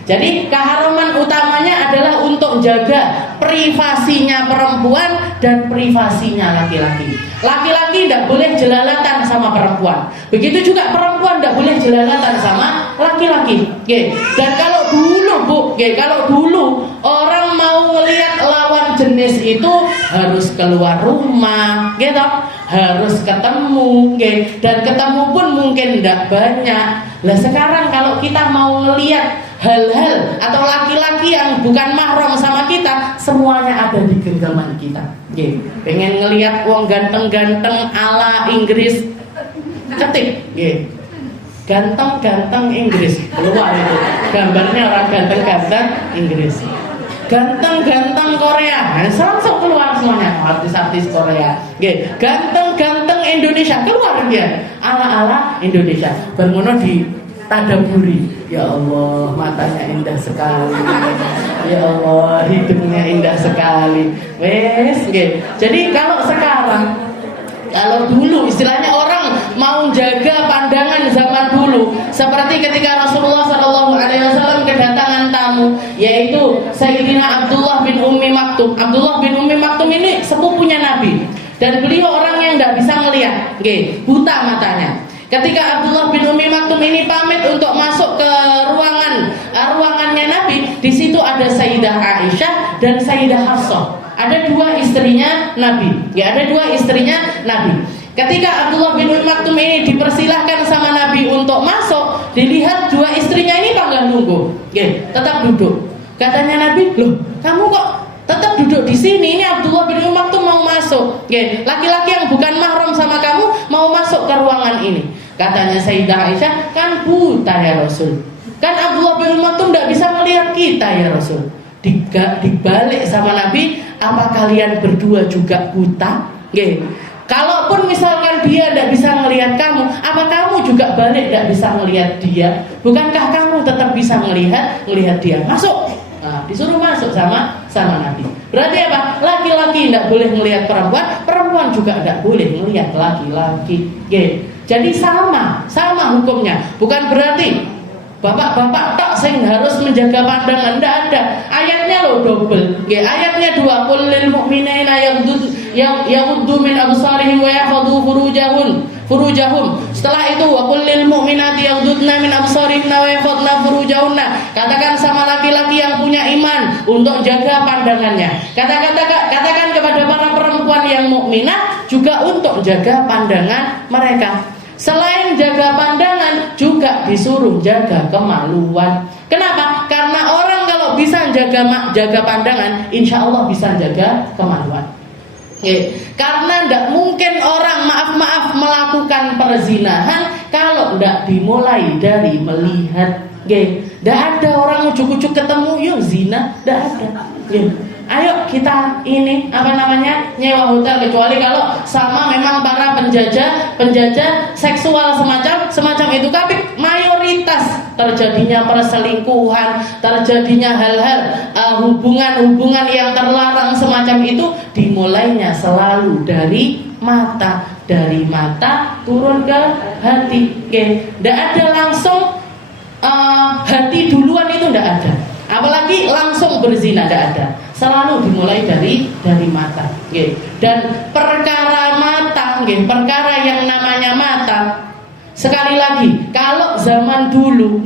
Jadi keharaman utamanya adalah untuk jaga privasinya perempuan dan privasinya laki-laki. Laki-laki tidak boleh jelalatan sama perempuan. Begitu juga perempuan tidak boleh jelalatan sama laki-laki. Dan kalau dulu orang mau ngelihat lawan jenis itu harus keluar rumah, gitu, harus ketemu, dan ketemu pun mungkin tidak banyak. Lah sekarang kalau kita mau ngelihat hal-hal atau laki-laki yang bukan mahram sama kita, semuanya ada di genggaman kita. Pengen ngelihat wong ganteng-ganteng ala Inggris, ketik, ganteng-ganteng Inggris, keluar itu gambarnya orang ganteng-ganteng Inggris. Ganteng-ganteng Korea, langsung keluar semuanya artis-artis Korea. Ganteng-ganteng Indonesia, keluar dia ala-ala Indonesia. Bermono di tadaburi, ya Allah matanya indah sekali, ya Allah hidungnya indah sekali. Jadi kalau sekarang, kalau dulu istilahnya orang mau jaga pandangan zaman dulu, seperti ketika Rasulullah SAW kedatangan tamu, yaitu Sayyidina Abdullah bin Ummi Maktum. Abdullah bin Ummi Maktum ini sepupunya Nabi, dan beliau orang yang tidak bisa melihat, buta matanya. Ketika Abdullah bin Ummi Maktum ini pamit untuk masuk ke ruangannya Nabi, di situ ada Sayyidah Aisyah dan Sayyidah Hafsah. Ada dua istrinya Nabi. Ketika Abdullah bin Ummi Maktum ini dipersilahkan sama Nabi untuk masuk, dilihat dua istrinya ini panggang nunggu, tetap duduk. Katanya Nabi, loh kamu kok tetap duduk di sini? Ini Abdullah bin Ummi Maktum mau masuk, laki-laki yang bukan mahram sama kamu mau masuk ke ruangan ini. Katanya Sayyidah Aisyah, kan buta ya Rasul, kan Abdullah bin Ummi Maktum tidak bisa melihat kita ya Rasul. Dibalik sama Nabi, apa kalian berdua juga buta? Kalaupun misalkan dia tidak bisa melihat kamu, apa kamu juga balik tidak bisa melihat dia? Bukankah kamu tetap bisa melihat dia? Masuk. Nah, disuruh masuk sama Nabi. Berarti apa? Laki-laki tidak boleh melihat perempuan, perempuan juga tidak boleh melihat laki-laki. Jadi sama hukumnya. Bukan berarti bapak-bapak tak sing harus menjaga pandangan, tidak ada. Ayatnya loh double. Ayatnya 2, qul lil mu'minina yaghuddu min absarihim wa yahfadhu furujahum. Setelah itu wa qul lil mu'minati yaghuddna min absarihinna wa yahfadna furujahunna. Katakan sama laki-laki yang punya iman untuk jaga pandangannya. Katakan kepada para perempuan yang mukminah juga untuk jaga pandangan mereka. Selain jaga pandangan, juga disuruh jaga kemaluan. Kenapa? Karena orang kalau bisa jaga pandangan, insya Allah bisa jaga kemaluan. Karena tidak mungkin orang maaf melakukan perzinahan kalau tidak dimulai dari melihat. Tidak ada orang ujuk-ujuk ketemu yuk zina, tidak ada. Ayo kita nyewa hotel, kecuali kalau sama memang para penjajah seksual semacam itu. Tapi mayoritas terjadinya perselingkuhan, terjadinya hal-hal hubungan yang terlarang semacam itu dimulainya selalu dari mata turun ke hati. Tidak ada langsung hati duluan, itu tidak ada. Apalagi langsung berzina, tidak ada. Selalu dimulai dari mata. Dan perkara mata, perkara yang namanya mata, sekali lagi, kalau zaman dulu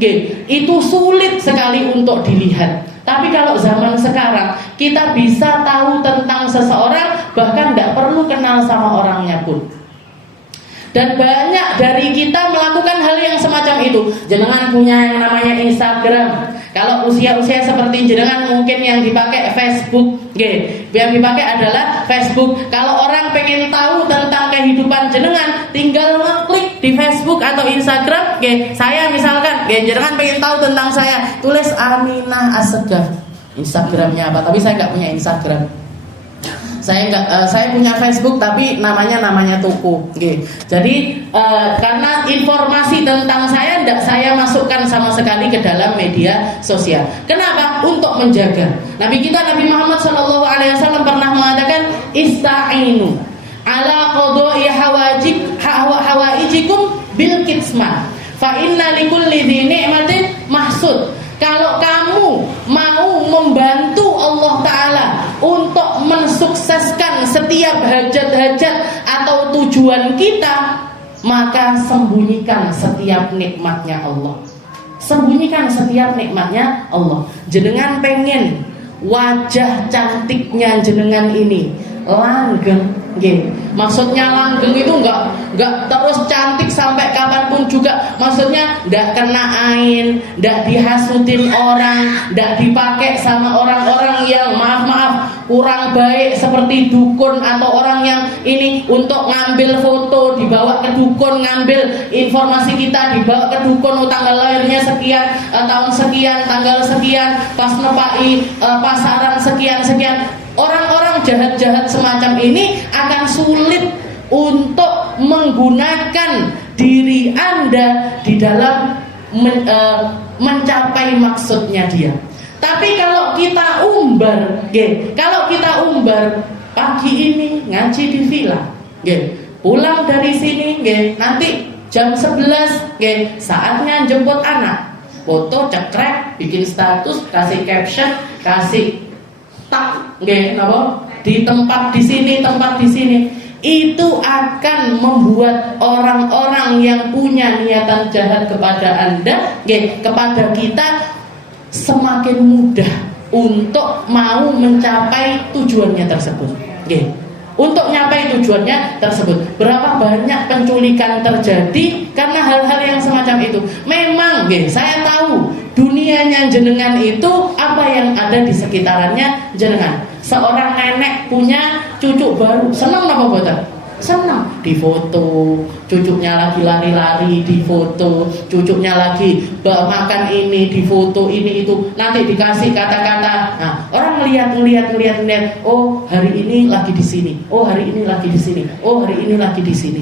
itu sulit sekali untuk dilihat. Tapi kalau zaman sekarang, kita bisa tahu tentang seseorang, bahkan tidak perlu kenal sama orangnya pun. Dan banyak dari kita melakukan hal yang semacam itu. Jenengan punya yang namanya Instagram. Kalau usia-usia seperti jenengan, mungkin yang dipakai Facebook. Yang dipakai adalah Facebook. Kalau orang pengen tahu tentang kehidupan jenengan, tinggal ngeklik di Facebook atau Instagram. Saya misalkan, jenengan pengen tahu tentang saya, tulis Aminah Assegaf. Instagramnya apa? Tapi saya nggak punya Instagram. Saya punya Facebook, tapi namanya toko. Jadi karena informasi tentang saya tidak saya masukkan sama sekali ke dalam media sosial. Kenapa? Untuk menjaga. Nabi kita Nabi Muhammad SAW pernah mengatakan, ista'inu ala qada'i hawaijikum bil kitman fa inna likulli dhi ni'matin mahsud. Kalau kamu mau membantu Allah Ta'ala untuk mensukseskan setiap hajat-hajat atau tujuan kita, maka sembunyikan setiap nikmatnya Allah. Sembunyikan setiap nikmatnya Allah. Jenengan pengen wajah cantiknya jenengan ini langgeng. Maksudnya langgeng itu enggak terus cantik sampai kapanpun juga. Maksudnya enggak kena ain, enggak dihasutin orang, enggak dipakai sama orang-orang yang maaf kurang baik seperti dukun atau orang yang ini untuk ngambil foto dibawa ke dukun, ngambil informasi kita dibawa ke dukun, tanggal lahirnya sekian, tahun sekian, tanggal sekian, pas nepai pasaran sekian. Orang-orang jahat-jahat semacam ini akan sulit untuk menggunakan diri Anda di dalam mencapai maksudnya dia. Tapi kalau kita umbar, pagi ini ngaji di villa, pulang dari sini, nanti jam 11, saatnya jemput anak, foto cekrek, bikin status, kasih caption, kasih tak, di tempat di sini, itu akan membuat orang-orang yang punya niatan jahat kepada Anda, kepada kita, semakin mudah untuk mau mencapai tujuannya tersebut. Untuk mencapai tujuannya tersebut. Berapa banyak penculikan terjadi karena hal-hal yang semacam itu. Memang saya tahu dunianya jenengan itu apa yang ada di sekitarannya jenengan. Seorang nenek punya cucu baru, senang apa boten? Senang, difoto, cucunya lagi lari-lari difoto, cucunya lagi makan ini difoto, ini itu, nanti dikasih kata-kata. Nah, orang melihat, oh hari ini lagi di sini, oh hari ini lagi di sini, oh hari ini lagi di sini.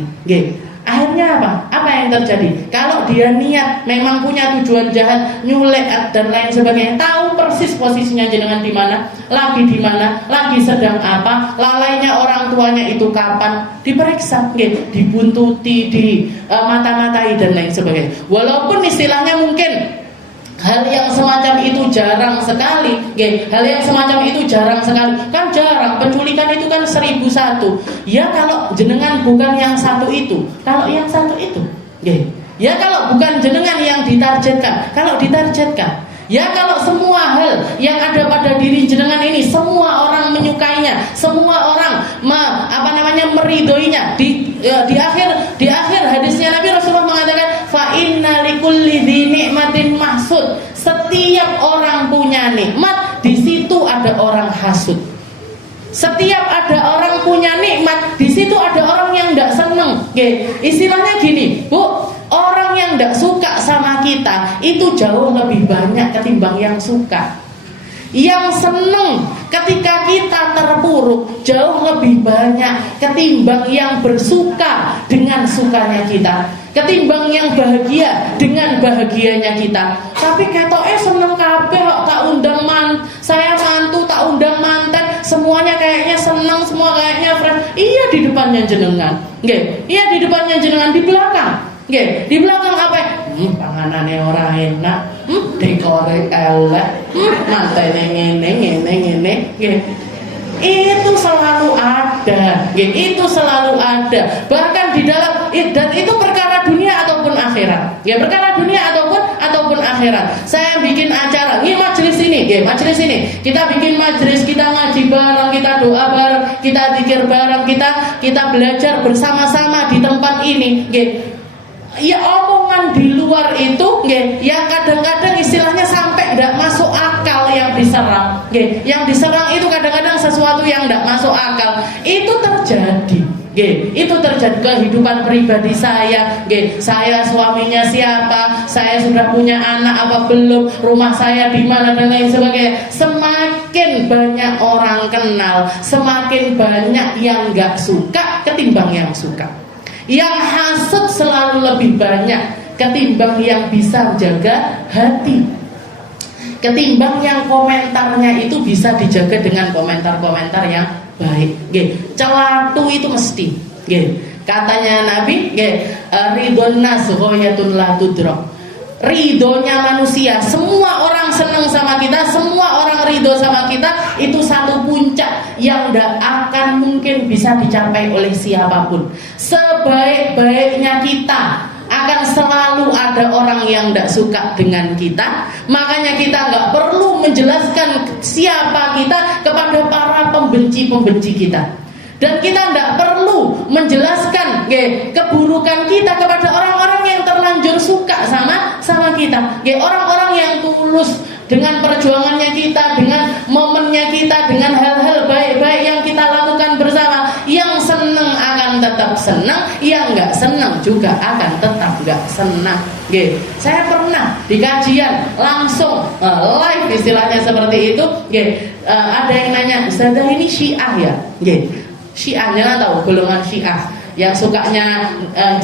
Akhirnya apa? Apa yang terjadi? Kalau dia niat memang punya tujuan jahat, nyulek dan lain sebagainya, tahu persis posisinya jenengan di mana, lagi sedang apa, lalainya orang tuanya itu kapan, diperiksa, dibuntuti, mata-matai dan lain sebagainya. Walaupun istilahnya mungkin hal yang semacam itu jarang sekali, kan jarang. Penculikan itu kan 1001. Ya kalau jenengan bukan yang satu itu, kalau yang satu itu, ya kalau bukan jenengan yang ditargetkan, kalau ditargetkan, ya kalau semua hal yang ada pada diri jenengan ini, semua orang menyukainya, semua orang meridhoinya. Di akhir hadisnya Nabi Rasulullah mengatakan, fa inna likulli dzi ni'matin mahsud. Setiap orang punya nikmat, di situ ada orang hasud. Setiap ada orang punya nikmat, di situ ada orang yang tidak seneng. Istilahnya gini, Bu, orang yang tidak suka sama kita itu jauh lebih banyak ketimbang yang suka. Yang seneng ketika kita terpuruk jauh lebih banyak ketimbang yang bersuka dengan sukanya kita, ketimbang yang bahagia dengan bahagianya kita. Tapi ketoknya seneng kabeh kok, tak undang saya mantu, tak undang manten, semuanya kayaknya seneng, semua kayaknya friend. Iya di depannya jenengan, iya di depannya jenengan, di belakang, di belakang apa? panganane ora enak, dekore elek, mantene ngene. Itu selalu ada, itu selalu ada. Bahkan di dalam, dan itu perkara dunia ataupun akhirat. Perkara dunia ataupun akhirat. Saya bikin acara, ini majelis ini. Kita bikin majelis, kita ngaji bareng, kita doa bareng, kita zikir bareng, kita belajar bersama-sama di tempat ini. Ya omongan di luar itu, yang kadang-kadang istilahnya sampai tidak masuk akal yang diserang. Yang diserang itu kadang-kadang sesuatu yang tidak masuk akal. Itu terjadi. Itu terjadi kehidupan pribadi saya. Saya suaminya siapa? Saya sudah punya anak apa belum? Rumah saya di mana dan lain sebagainya. Semakin banyak orang kenal, semakin banyak yang nggak suka ketimbang yang suka. Yang hasad selalu lebih banyak ketimbang yang bisa jaga hati. Ketimbang yang komentarnya itu bisa dijaga dengan komentar-komentar yang baik. Celatu itu mesti. Katanya Nabi, ridhon nas ghayatun la tudrak. Ridhonya manusia, semua orang senang sama kita, semua orang ridho sama kita, itu satu puncak yang tidak akan mungkin bisa dicapai oleh siapapun. Sebaik-baiknya kita, akan selalu ada orang yang tidak suka dengan kita. Makanya kita nggak perlu menjelaskan siapa kita kepada para pembenci-pembenci kita. Dan kita tidak perlu menjelaskan keburukan kita kepada orang-orang yang terlanjur suka sama kita. Orang-orang yang tulus dengan perjuangannya kita, dengan momennya kita, dengan hal-hal baik-baik yang kita lakukan bersama. Yang senang akan tetap senang, yang nggak senang juga akan tetap nggak senang. Saya pernah di kajian langsung live istilahnya seperti itu. Ada yang nanya, Ustazah ini Syiah ya? Syiahnya tahu golongan Syiah yang sukanya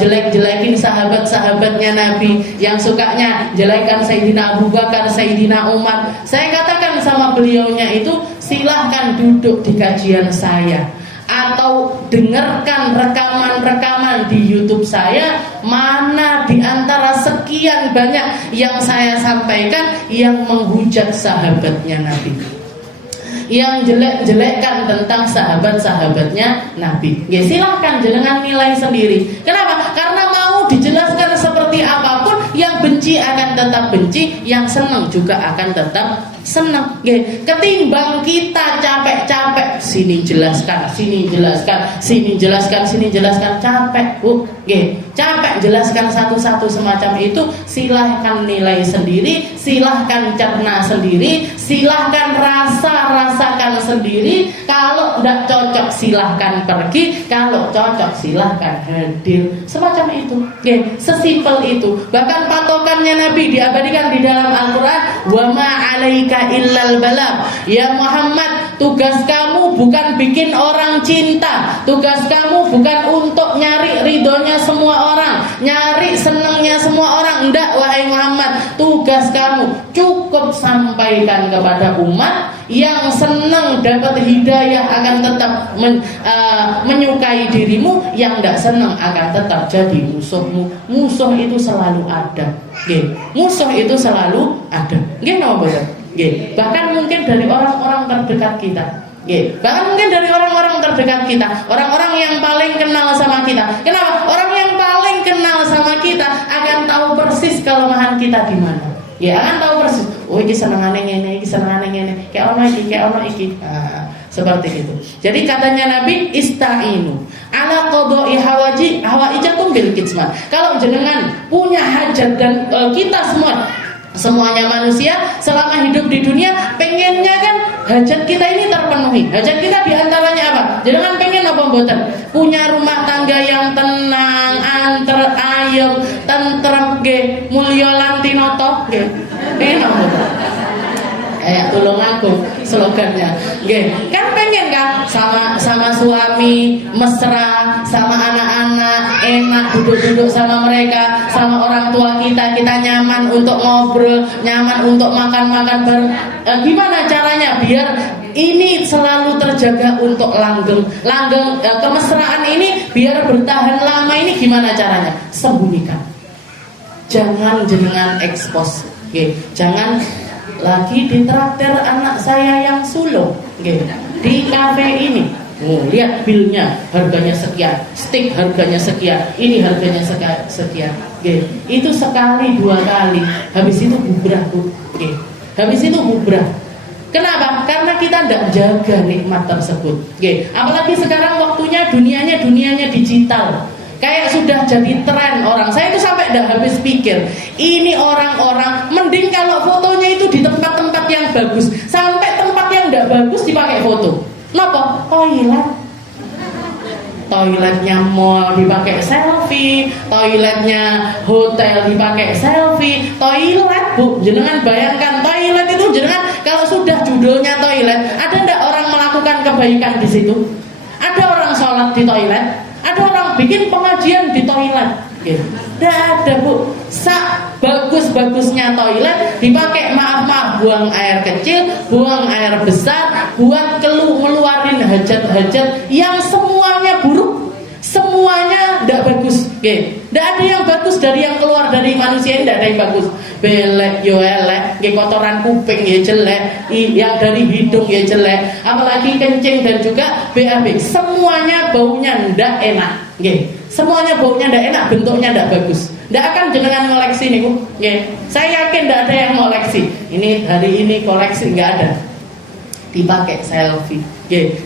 jelek-jelekin sahabat-sahabatnya Nabi, yang sukanya jelekan Sayyidina Abu Bakar, Sayyidina Umar. Saya katakan sama beliaunya itu, silahkan duduk di kajian saya atau dengarkan rekaman-rekaman di YouTube saya. Mana di antara sekian banyak yang saya sampaikan yang menghujat sahabatnya Nabi, yang jelek-jelekkan tentang sahabat-sahabatnya Nabi. Silahkan jenengan nilai sendiri. Kenapa? Karena mau dijelaskan seperti apapun, yang benci akan tetap benci, yang senang juga akan tetap senang. Ketimbang kita capek-capek sini jelaskan, capek Bu. Capek jelaskan satu-satu semacam itu. Silahkan nilai sendiri, silahkan cerna sendiri, silahkan rasakan sendiri. Kalau tidak cocok silahkan pergi, kalau cocok silahkan hadir. Semacam itu. Sesimpel itu. Bahkan patokannya Nabi diabadikan di dalam Al-Quran, wa ma 'alaika illal balagh. Ya Muhammad, tugas kamu bukan bikin orang cinta, tugas kamu bukan untuk nyari ridhonya semua orang, nyari senangnya semua orang. Enggak, wahai Muhammad, tugas kamu cukup sampaikan kepada umat. Yang senang dapat hidayah akan tetap menyukai dirimu, yang tidak senang akan tetap jadi musuhmu. Musuh itu selalu ada. Musuh itu selalu ada. Bahkan mungkin dari orang-orang terdekat kita. Bahkan mungkin dari orang-orang terdekat kita, orang-orang yang paling kenal sama kita. Kenapa? Orang yang paling kenal sama kita akan tahu persis kelemahan kita di mana. Akan tahu persis. Oh, ini senengane ngene, kayak ono iki. Seperti itu. Jadi katanya Nabi, ista'inu ala qada'i hawaijakum bil kitman. Kalau jenengan punya hajat, dan kita semuanya manusia selama hidup di dunia pengennya kan hajat kita ini terpenuhi. Hajat kita diantaranya apa? Jangan pengen apa mboten? Punya rumah tangga yang tenang, anter ayem, tentrem mulya lan tinoto enak mboten? Kayak tolong aku slogannya. Kan pengen kan sama suami mesra, sama anak-anak enak duduk-duduk sama mereka, sama orang tua kita nyaman untuk ngobrol, nyaman untuk makan-makan bareng. Gimana caranya biar ini selalu terjaga untuk langgeng kemesraan ini biar bertahan lama? Ini gimana caranya? Sembunyikan. jangan jenengan ekspos. Jangan lagi ditraktir anak saya yang sulung di kafe ini. Lihat bilnya, harganya sekian, steak harganya sekian, ini harganya sekian. Itu sekali 2 kali, habis itu bubrah Bu. Habis itu bubrah. Kenapa? Karena kita tidak jaga nikmat tersebut. Apalagi sekarang waktunya dunianya digital. Kayak sudah jadi tren orang. Saya itu sampai tidak habis pikir. Ini orang-orang mending kalau fotonya itu di tempat-tempat yang bagus. Sampai tempat yang tidak bagus dipakai foto. Kenapa? Toiletnya mall dipakai selfie, toiletnya hotel dipakai selfie. Toilet Bu, jenengan bayangkan toilet itu jenengan kalau sudah judulnya toilet, ada ndak orang melakukan kebaikan di situ? Ada orang sholat di toilet? Ada orang bikin pengajian di toilet? Tidak ada Bu. Bagus-bagusnya toilet dipakai maaf buang air kecil, buang air besar, buat ngeluarin hajat-hajat yang semuanya buruk, semuanya tidak bagus. Tidak ada yang bagus dari yang keluar dari manusia ini, tidak ada yang bagus. Belek yo elek, kotoran kuping ya jelek, yang dari hidung ya jelek, apalagi kencing dan juga BAB, semuanya baunya tidak enak. Semuanya baunya tidak enak, bentuknya tidak bagus. Tidak akan jenengan koleksi nih Bu. Saya yakin tidak ada yang koleksi. Ini hari ini koleksi nggak ada. Dipakai selfie.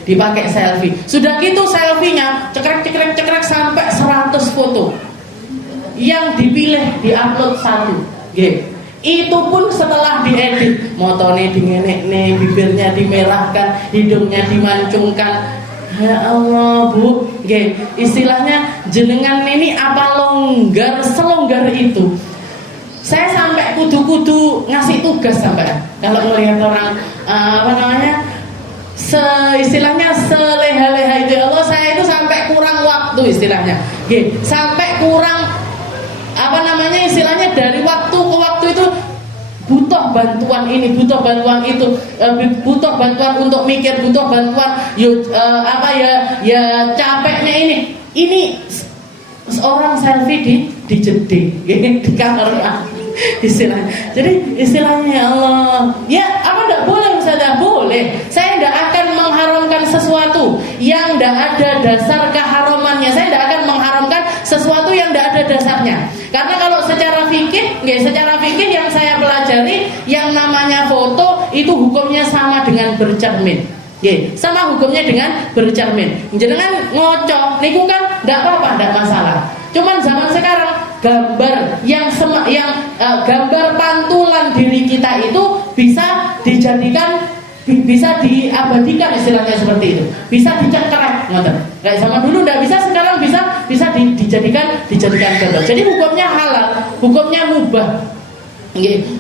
Dipakai selfie. Sudah gitu selfie-nya cekrek sampai 100 foto. Yang dipilih diupload 1. Itu pun setelah diedit, motone dingenek nih, bibirnya dimerahkan, hidungnya dimancungkan. Ya Allah Bu, istilahnya jenengan ini apa longgar selonggar itu. Saya sampai kudu ngasih tugas sampai kalau melihat orang istilahnya seleha-leha itu, ya Allah, saya itu sampai kurang waktu istilahnya. Sampai kurang istilahnya dari waktu ke waktu itu butuh bantuan ini, butuh bantuan itu, butuh bantuan untuk mikir, butuh bantuan capeknya ini seorang selfie di jeding di kamar istilahnya. Jadi istilahnya ya Allah, ya apa tidak boleh? Saya boleh. Saya tidak akan mengharamkan sesuatu yang tidak ada dasar keharamannya. Saya tidak akan mengharamkan sesuatu yang tidak ada dasarnya. Karena kalau secara fikih yang saya pelajari, yang namanya foto itu hukumnya sama dengan bercermin. Sama hukumnya dengan bercermin. Jangan ngocok, niku kan tidak apa-apa, tidak masalah. Cuman zaman sekarang gambar gambar pantulan diri kita itu bisa dijadikan, bisa diabadikan istilahnya seperti itu, bisa dicekrek, kayak zaman dulu tidak bisa, sekarang bisa dijadikan gambar. Jadi hukumnya halal, hukumnya mubah,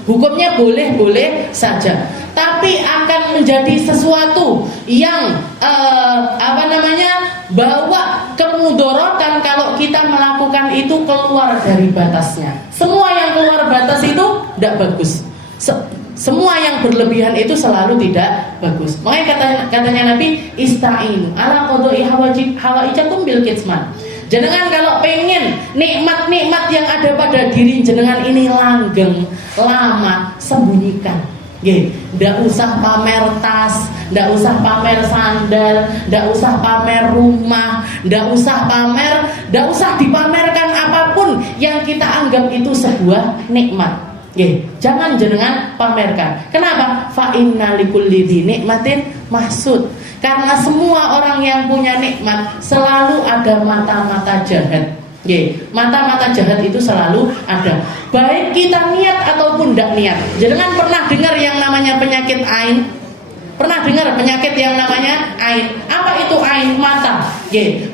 hukumnya boleh saja. Tapi akan menjadi sesuatu yang bawa kemudorotan kalau kita melakukan itu keluar dari batasnya. Semua yang keluar batas itu tidak bagus. Semua yang berlebihan itu selalu tidak bagus. Makanya katanya Nabi, ista'inu ala qada'i hawaijakum bil kitman. Jenengan kalau pengen nikmat-nikmat yang ada pada diri jenengan ini langgeng, lama, sembunyikan. Nggak usah pamer tas, nggak usah pamer sandal, nggak usah pamer rumah, nggak usah dipamerkan apapun yang kita anggap itu sebuah nikmat. Jangan jenengan pamerkan. Kenapa? Fa inna likulli nikmatin mahsud. Karena semua orang yang punya nikmat selalu ada mata-mata jahat. Mata-mata jahat itu selalu ada, baik kita niat ataupun tidak niat. Jangan pernah dengar yang namanya penyakit ain? Pernah dengar penyakit yang namanya ain? Apa itu ain? Mata.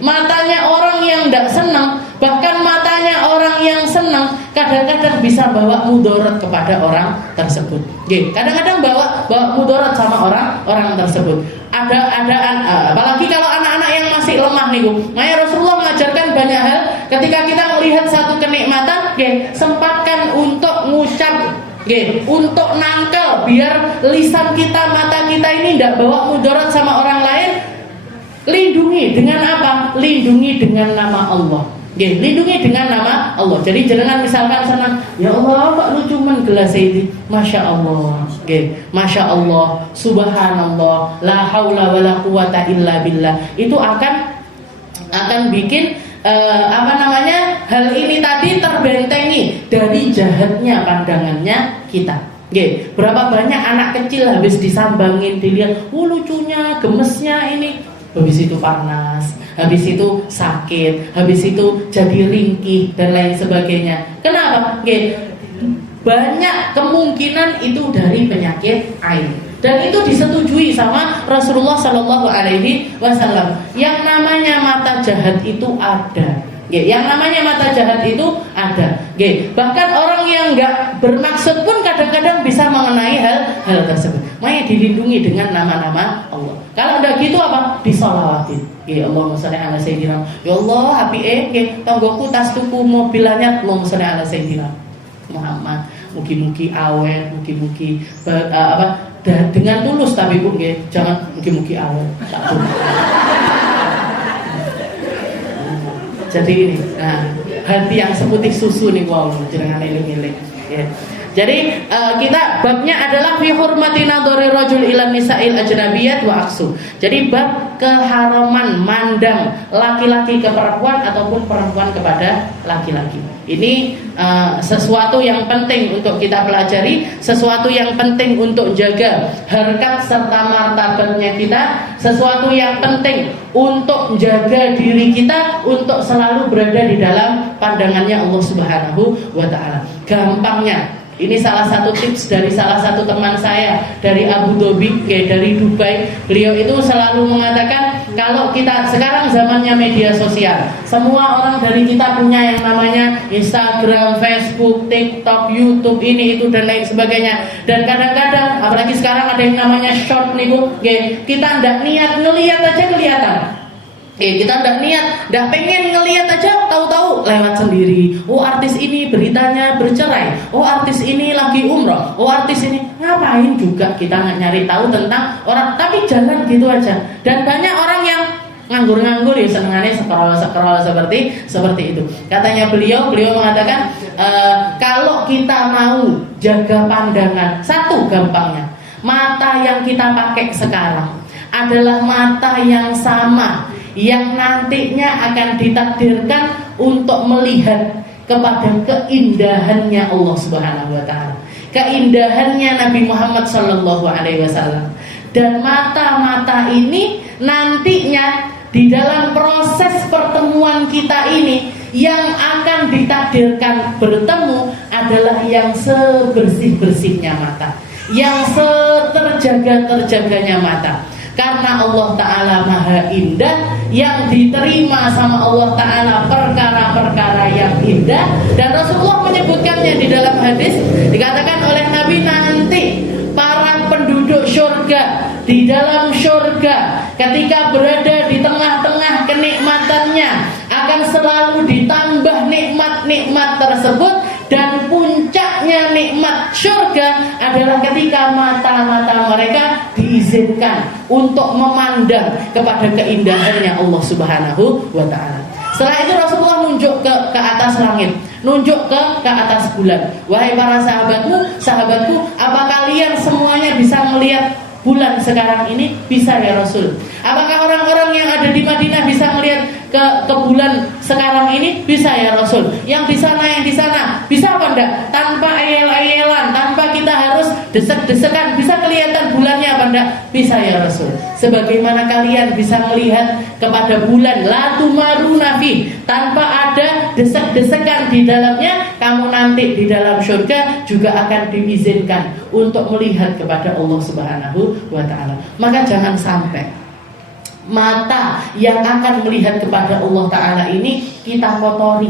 Matanya orang yang tidak senang, bahkan matanya orang yang senang kadang-kadang bisa bawa mudarat kepada orang tersebut. Kadang-kadang bawa mudarat sama orang tersebut. Apalagi kalau anak-anak yang masih lemah nih Bu. Makanya Rasulullah mengajarkan banyak hal. Ketika kita melihat satu kenikmatan, sempatkan untuk ngucap, untuk nangkal, biar lisan kita, mata kita ini tidak bawa mudarat sama orang lain. Lindungi dengan apa? Lindungi dengan nama Allah. Lindungi dengan nama Allah. Jadi jangan misalkan senang, Ya Allah, kok lucu men gelas ini. Masya Allah, Masya Allah, Subhanallah, la haula wala quwata illa billah. Itu akan bikin hal ini tadi terbentengi dari jahatnya pandangannya kita. Berapa banyak anak kecil habis disambangin dilihat, lucunya, gemesnya ini, habis itu panas, habis itu sakit, habis itu jadi ringkih dan lain sebagainya. Kenapa? Banyak kemungkinan itu dari penyakit ain. Dan itu disetujui sama Rasulullah Shallallahu Alaihi Wasallam. Yang namanya mata jahat itu ada. Yang namanya mata jahat itu ada. Bahkan orang yang nggak bermaksud pun kadang-kadang bisa mengenai hal tersebut. Makanya dilindungi dengan nama-nama Allah. Kalau udah gitu apa? Disolawatin. Allahumma sholli ala sayyidina. Ya Allah, api tonggoku tas tuku mobilnya. Allahumma sholli ala sayyidina Muhammad. Mugi-mugi awet, mugi-mugi dengan tulus tapi Bu, jangan mugi-mugi awet. Jadi ini, hati yang seputih susu nih, wow, jangan eling-eling. Jadi kita babnya adalah fi hurmati nadhari rajul ila nisa'il ajnabiyat wa aksu. Jadi bab keharaman mandang laki-laki ke perempuan ataupun perempuan kepada laki-laki. Ini sesuatu yang penting untuk kita pelajari, sesuatu yang penting untuk jaga harkat serta martabatnya kita, sesuatu yang penting untuk jaga diri kita untuk selalu berada di dalam pandangannya Allah Subhanahu wa taala. Gampangnya, ini salah satu tips dari salah satu teman saya dari Abu Dhabi, dari Dubai. Beliau itu selalu mengatakan, kalau kita sekarang zamannya media sosial, semua orang dari kita punya yang namanya Instagram, Facebook, TikTok, YouTube, ini itu dan lain sebagainya. Dan kadang-kadang, apalagi sekarang ada yang namanya short nih Bu, kita ndak niat ngelihat aja kelihatan. Kita ndak niat, ndak pengen ngelihat aja, tahu-tahu lewat sendiri. Oh, artis ini beritanya bercerai. Oh, artis ini lagi umroh. Oh, artis ini ngapain juga kita nggak nyari tahu tentang orang, tapi jalan gitu aja. Dan banyak orang yang nganggur-nganggur ya, senengannya scroll seperti itu. Katanya beliau mengatakan kalau kita mau jaga pandangan, satu gampangnya, mata yang kita pakai sekarang adalah mata yang sama yang nantinya akan ditakdirkan untuk melihat kepada keindahannya Allah Subhanahu wa taala, keindahannya Nabi Muhammad sallallahu alaihi wasallam. Dan mata-mata ini nantinya di dalam proses pertemuan kita ini yang akan ditakdirkan bertemu adalah yang sebersih-bersihnya mata, yang seterjaga-terjaganya mata. Karena Allah Ta'ala maha indah, yang diterima sama Allah Ta'ala perkara-perkara yang indah. Dan Rasulullah menyebutkannya di dalam hadis, dikatakan oleh Nabi, nanti para penduduk syurga di dalam syurga ketika berada di tengah-tengah kenikmatannya akan selalu ditambah nikmat-nikmat tersebut. Dan puncaknya nikmat syurga adalah ketika mata-mata mereka diizinkan untuk memandang kepada keindahannya Allah Subhanahu wa ta'ala. Setelah itu Rasulullah nunjuk ke atas langit, nunjuk ke atas bulan. Wahai para sahabatku, apa kalian semuanya bisa melihat bulan sekarang ini? Bisa ya Rasul. Apakah orang-orang yang ada di Madinah bisa melihat ke bulan sekarang ini? Bisa ya Rasul. Yang di sana bisa apa enggak? Tanpa ayel-ayelan, tanpa kita harus desek-desekan, bisa kelihatan bulannya apa enggak? Bisa ya Rasul. Sebagaimana kalian bisa melihat kepada bulan la tumaruna fi, tanpa ada desek-desekan di dalamnya, kamu nanti di dalam surga juga akan diizinkan untuk melihat kepada Allah Subhanahu wa ta'ala. Maka jangan sampai mata yang akan melihat kepada Allah Ta'ala ini kita kotori,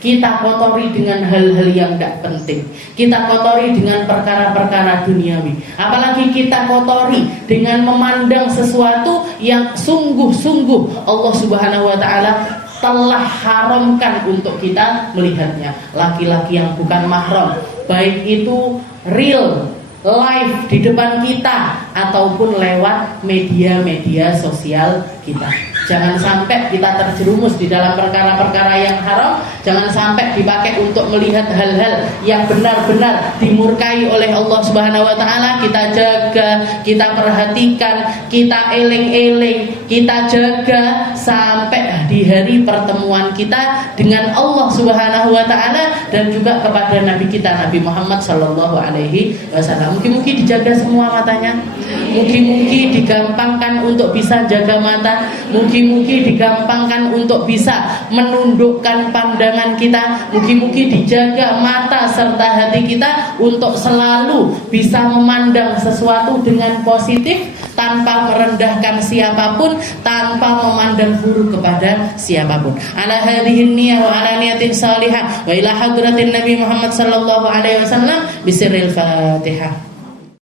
kita kotori dengan hal-hal yang tidak penting, kita kotori dengan perkara-perkara duniawi, apalagi kita kotori dengan memandang sesuatu yang sungguh-sungguh Allah Subhanahu wa ta'ala telah haramkan untuk kita melihatnya. Laki-laki yang bukan mahram, baik itu real live di depan kita ataupun lewat media-media sosial kita. Jangan sampai kita terjerumus di dalam perkara-perkara yang haram. Jangan sampai dipakai untuk melihat hal-hal yang benar-benar dimurkai oleh Allah Subhanahu wa taala. Kita jaga, kita perhatikan, kita eling-eling, kita jaga sampai di hari pertemuan kita dengan Allah Subhanahu wa taala dan juga kepada Nabi kita Nabi Muhammad sallallahu alaihi wasallam. Mungkin dijaga semua matanya. Mungkin digampangkan untuk bisa jaga mata. Mungkin digampangkan untuk bisa menundukkan pandangan kita. Mungkin dijaga mata serta hati kita untuk selalu bisa memandang sesuatu dengan positif, tanpa merendahkan siapapun, tanpa memandang buruk kepada siapapun. Ala hadhihi niyyah wa ala niyatin salihah wa ila hadratin Nabi Muhammad sallallahu alaihi wasallam bisirril Fatihah.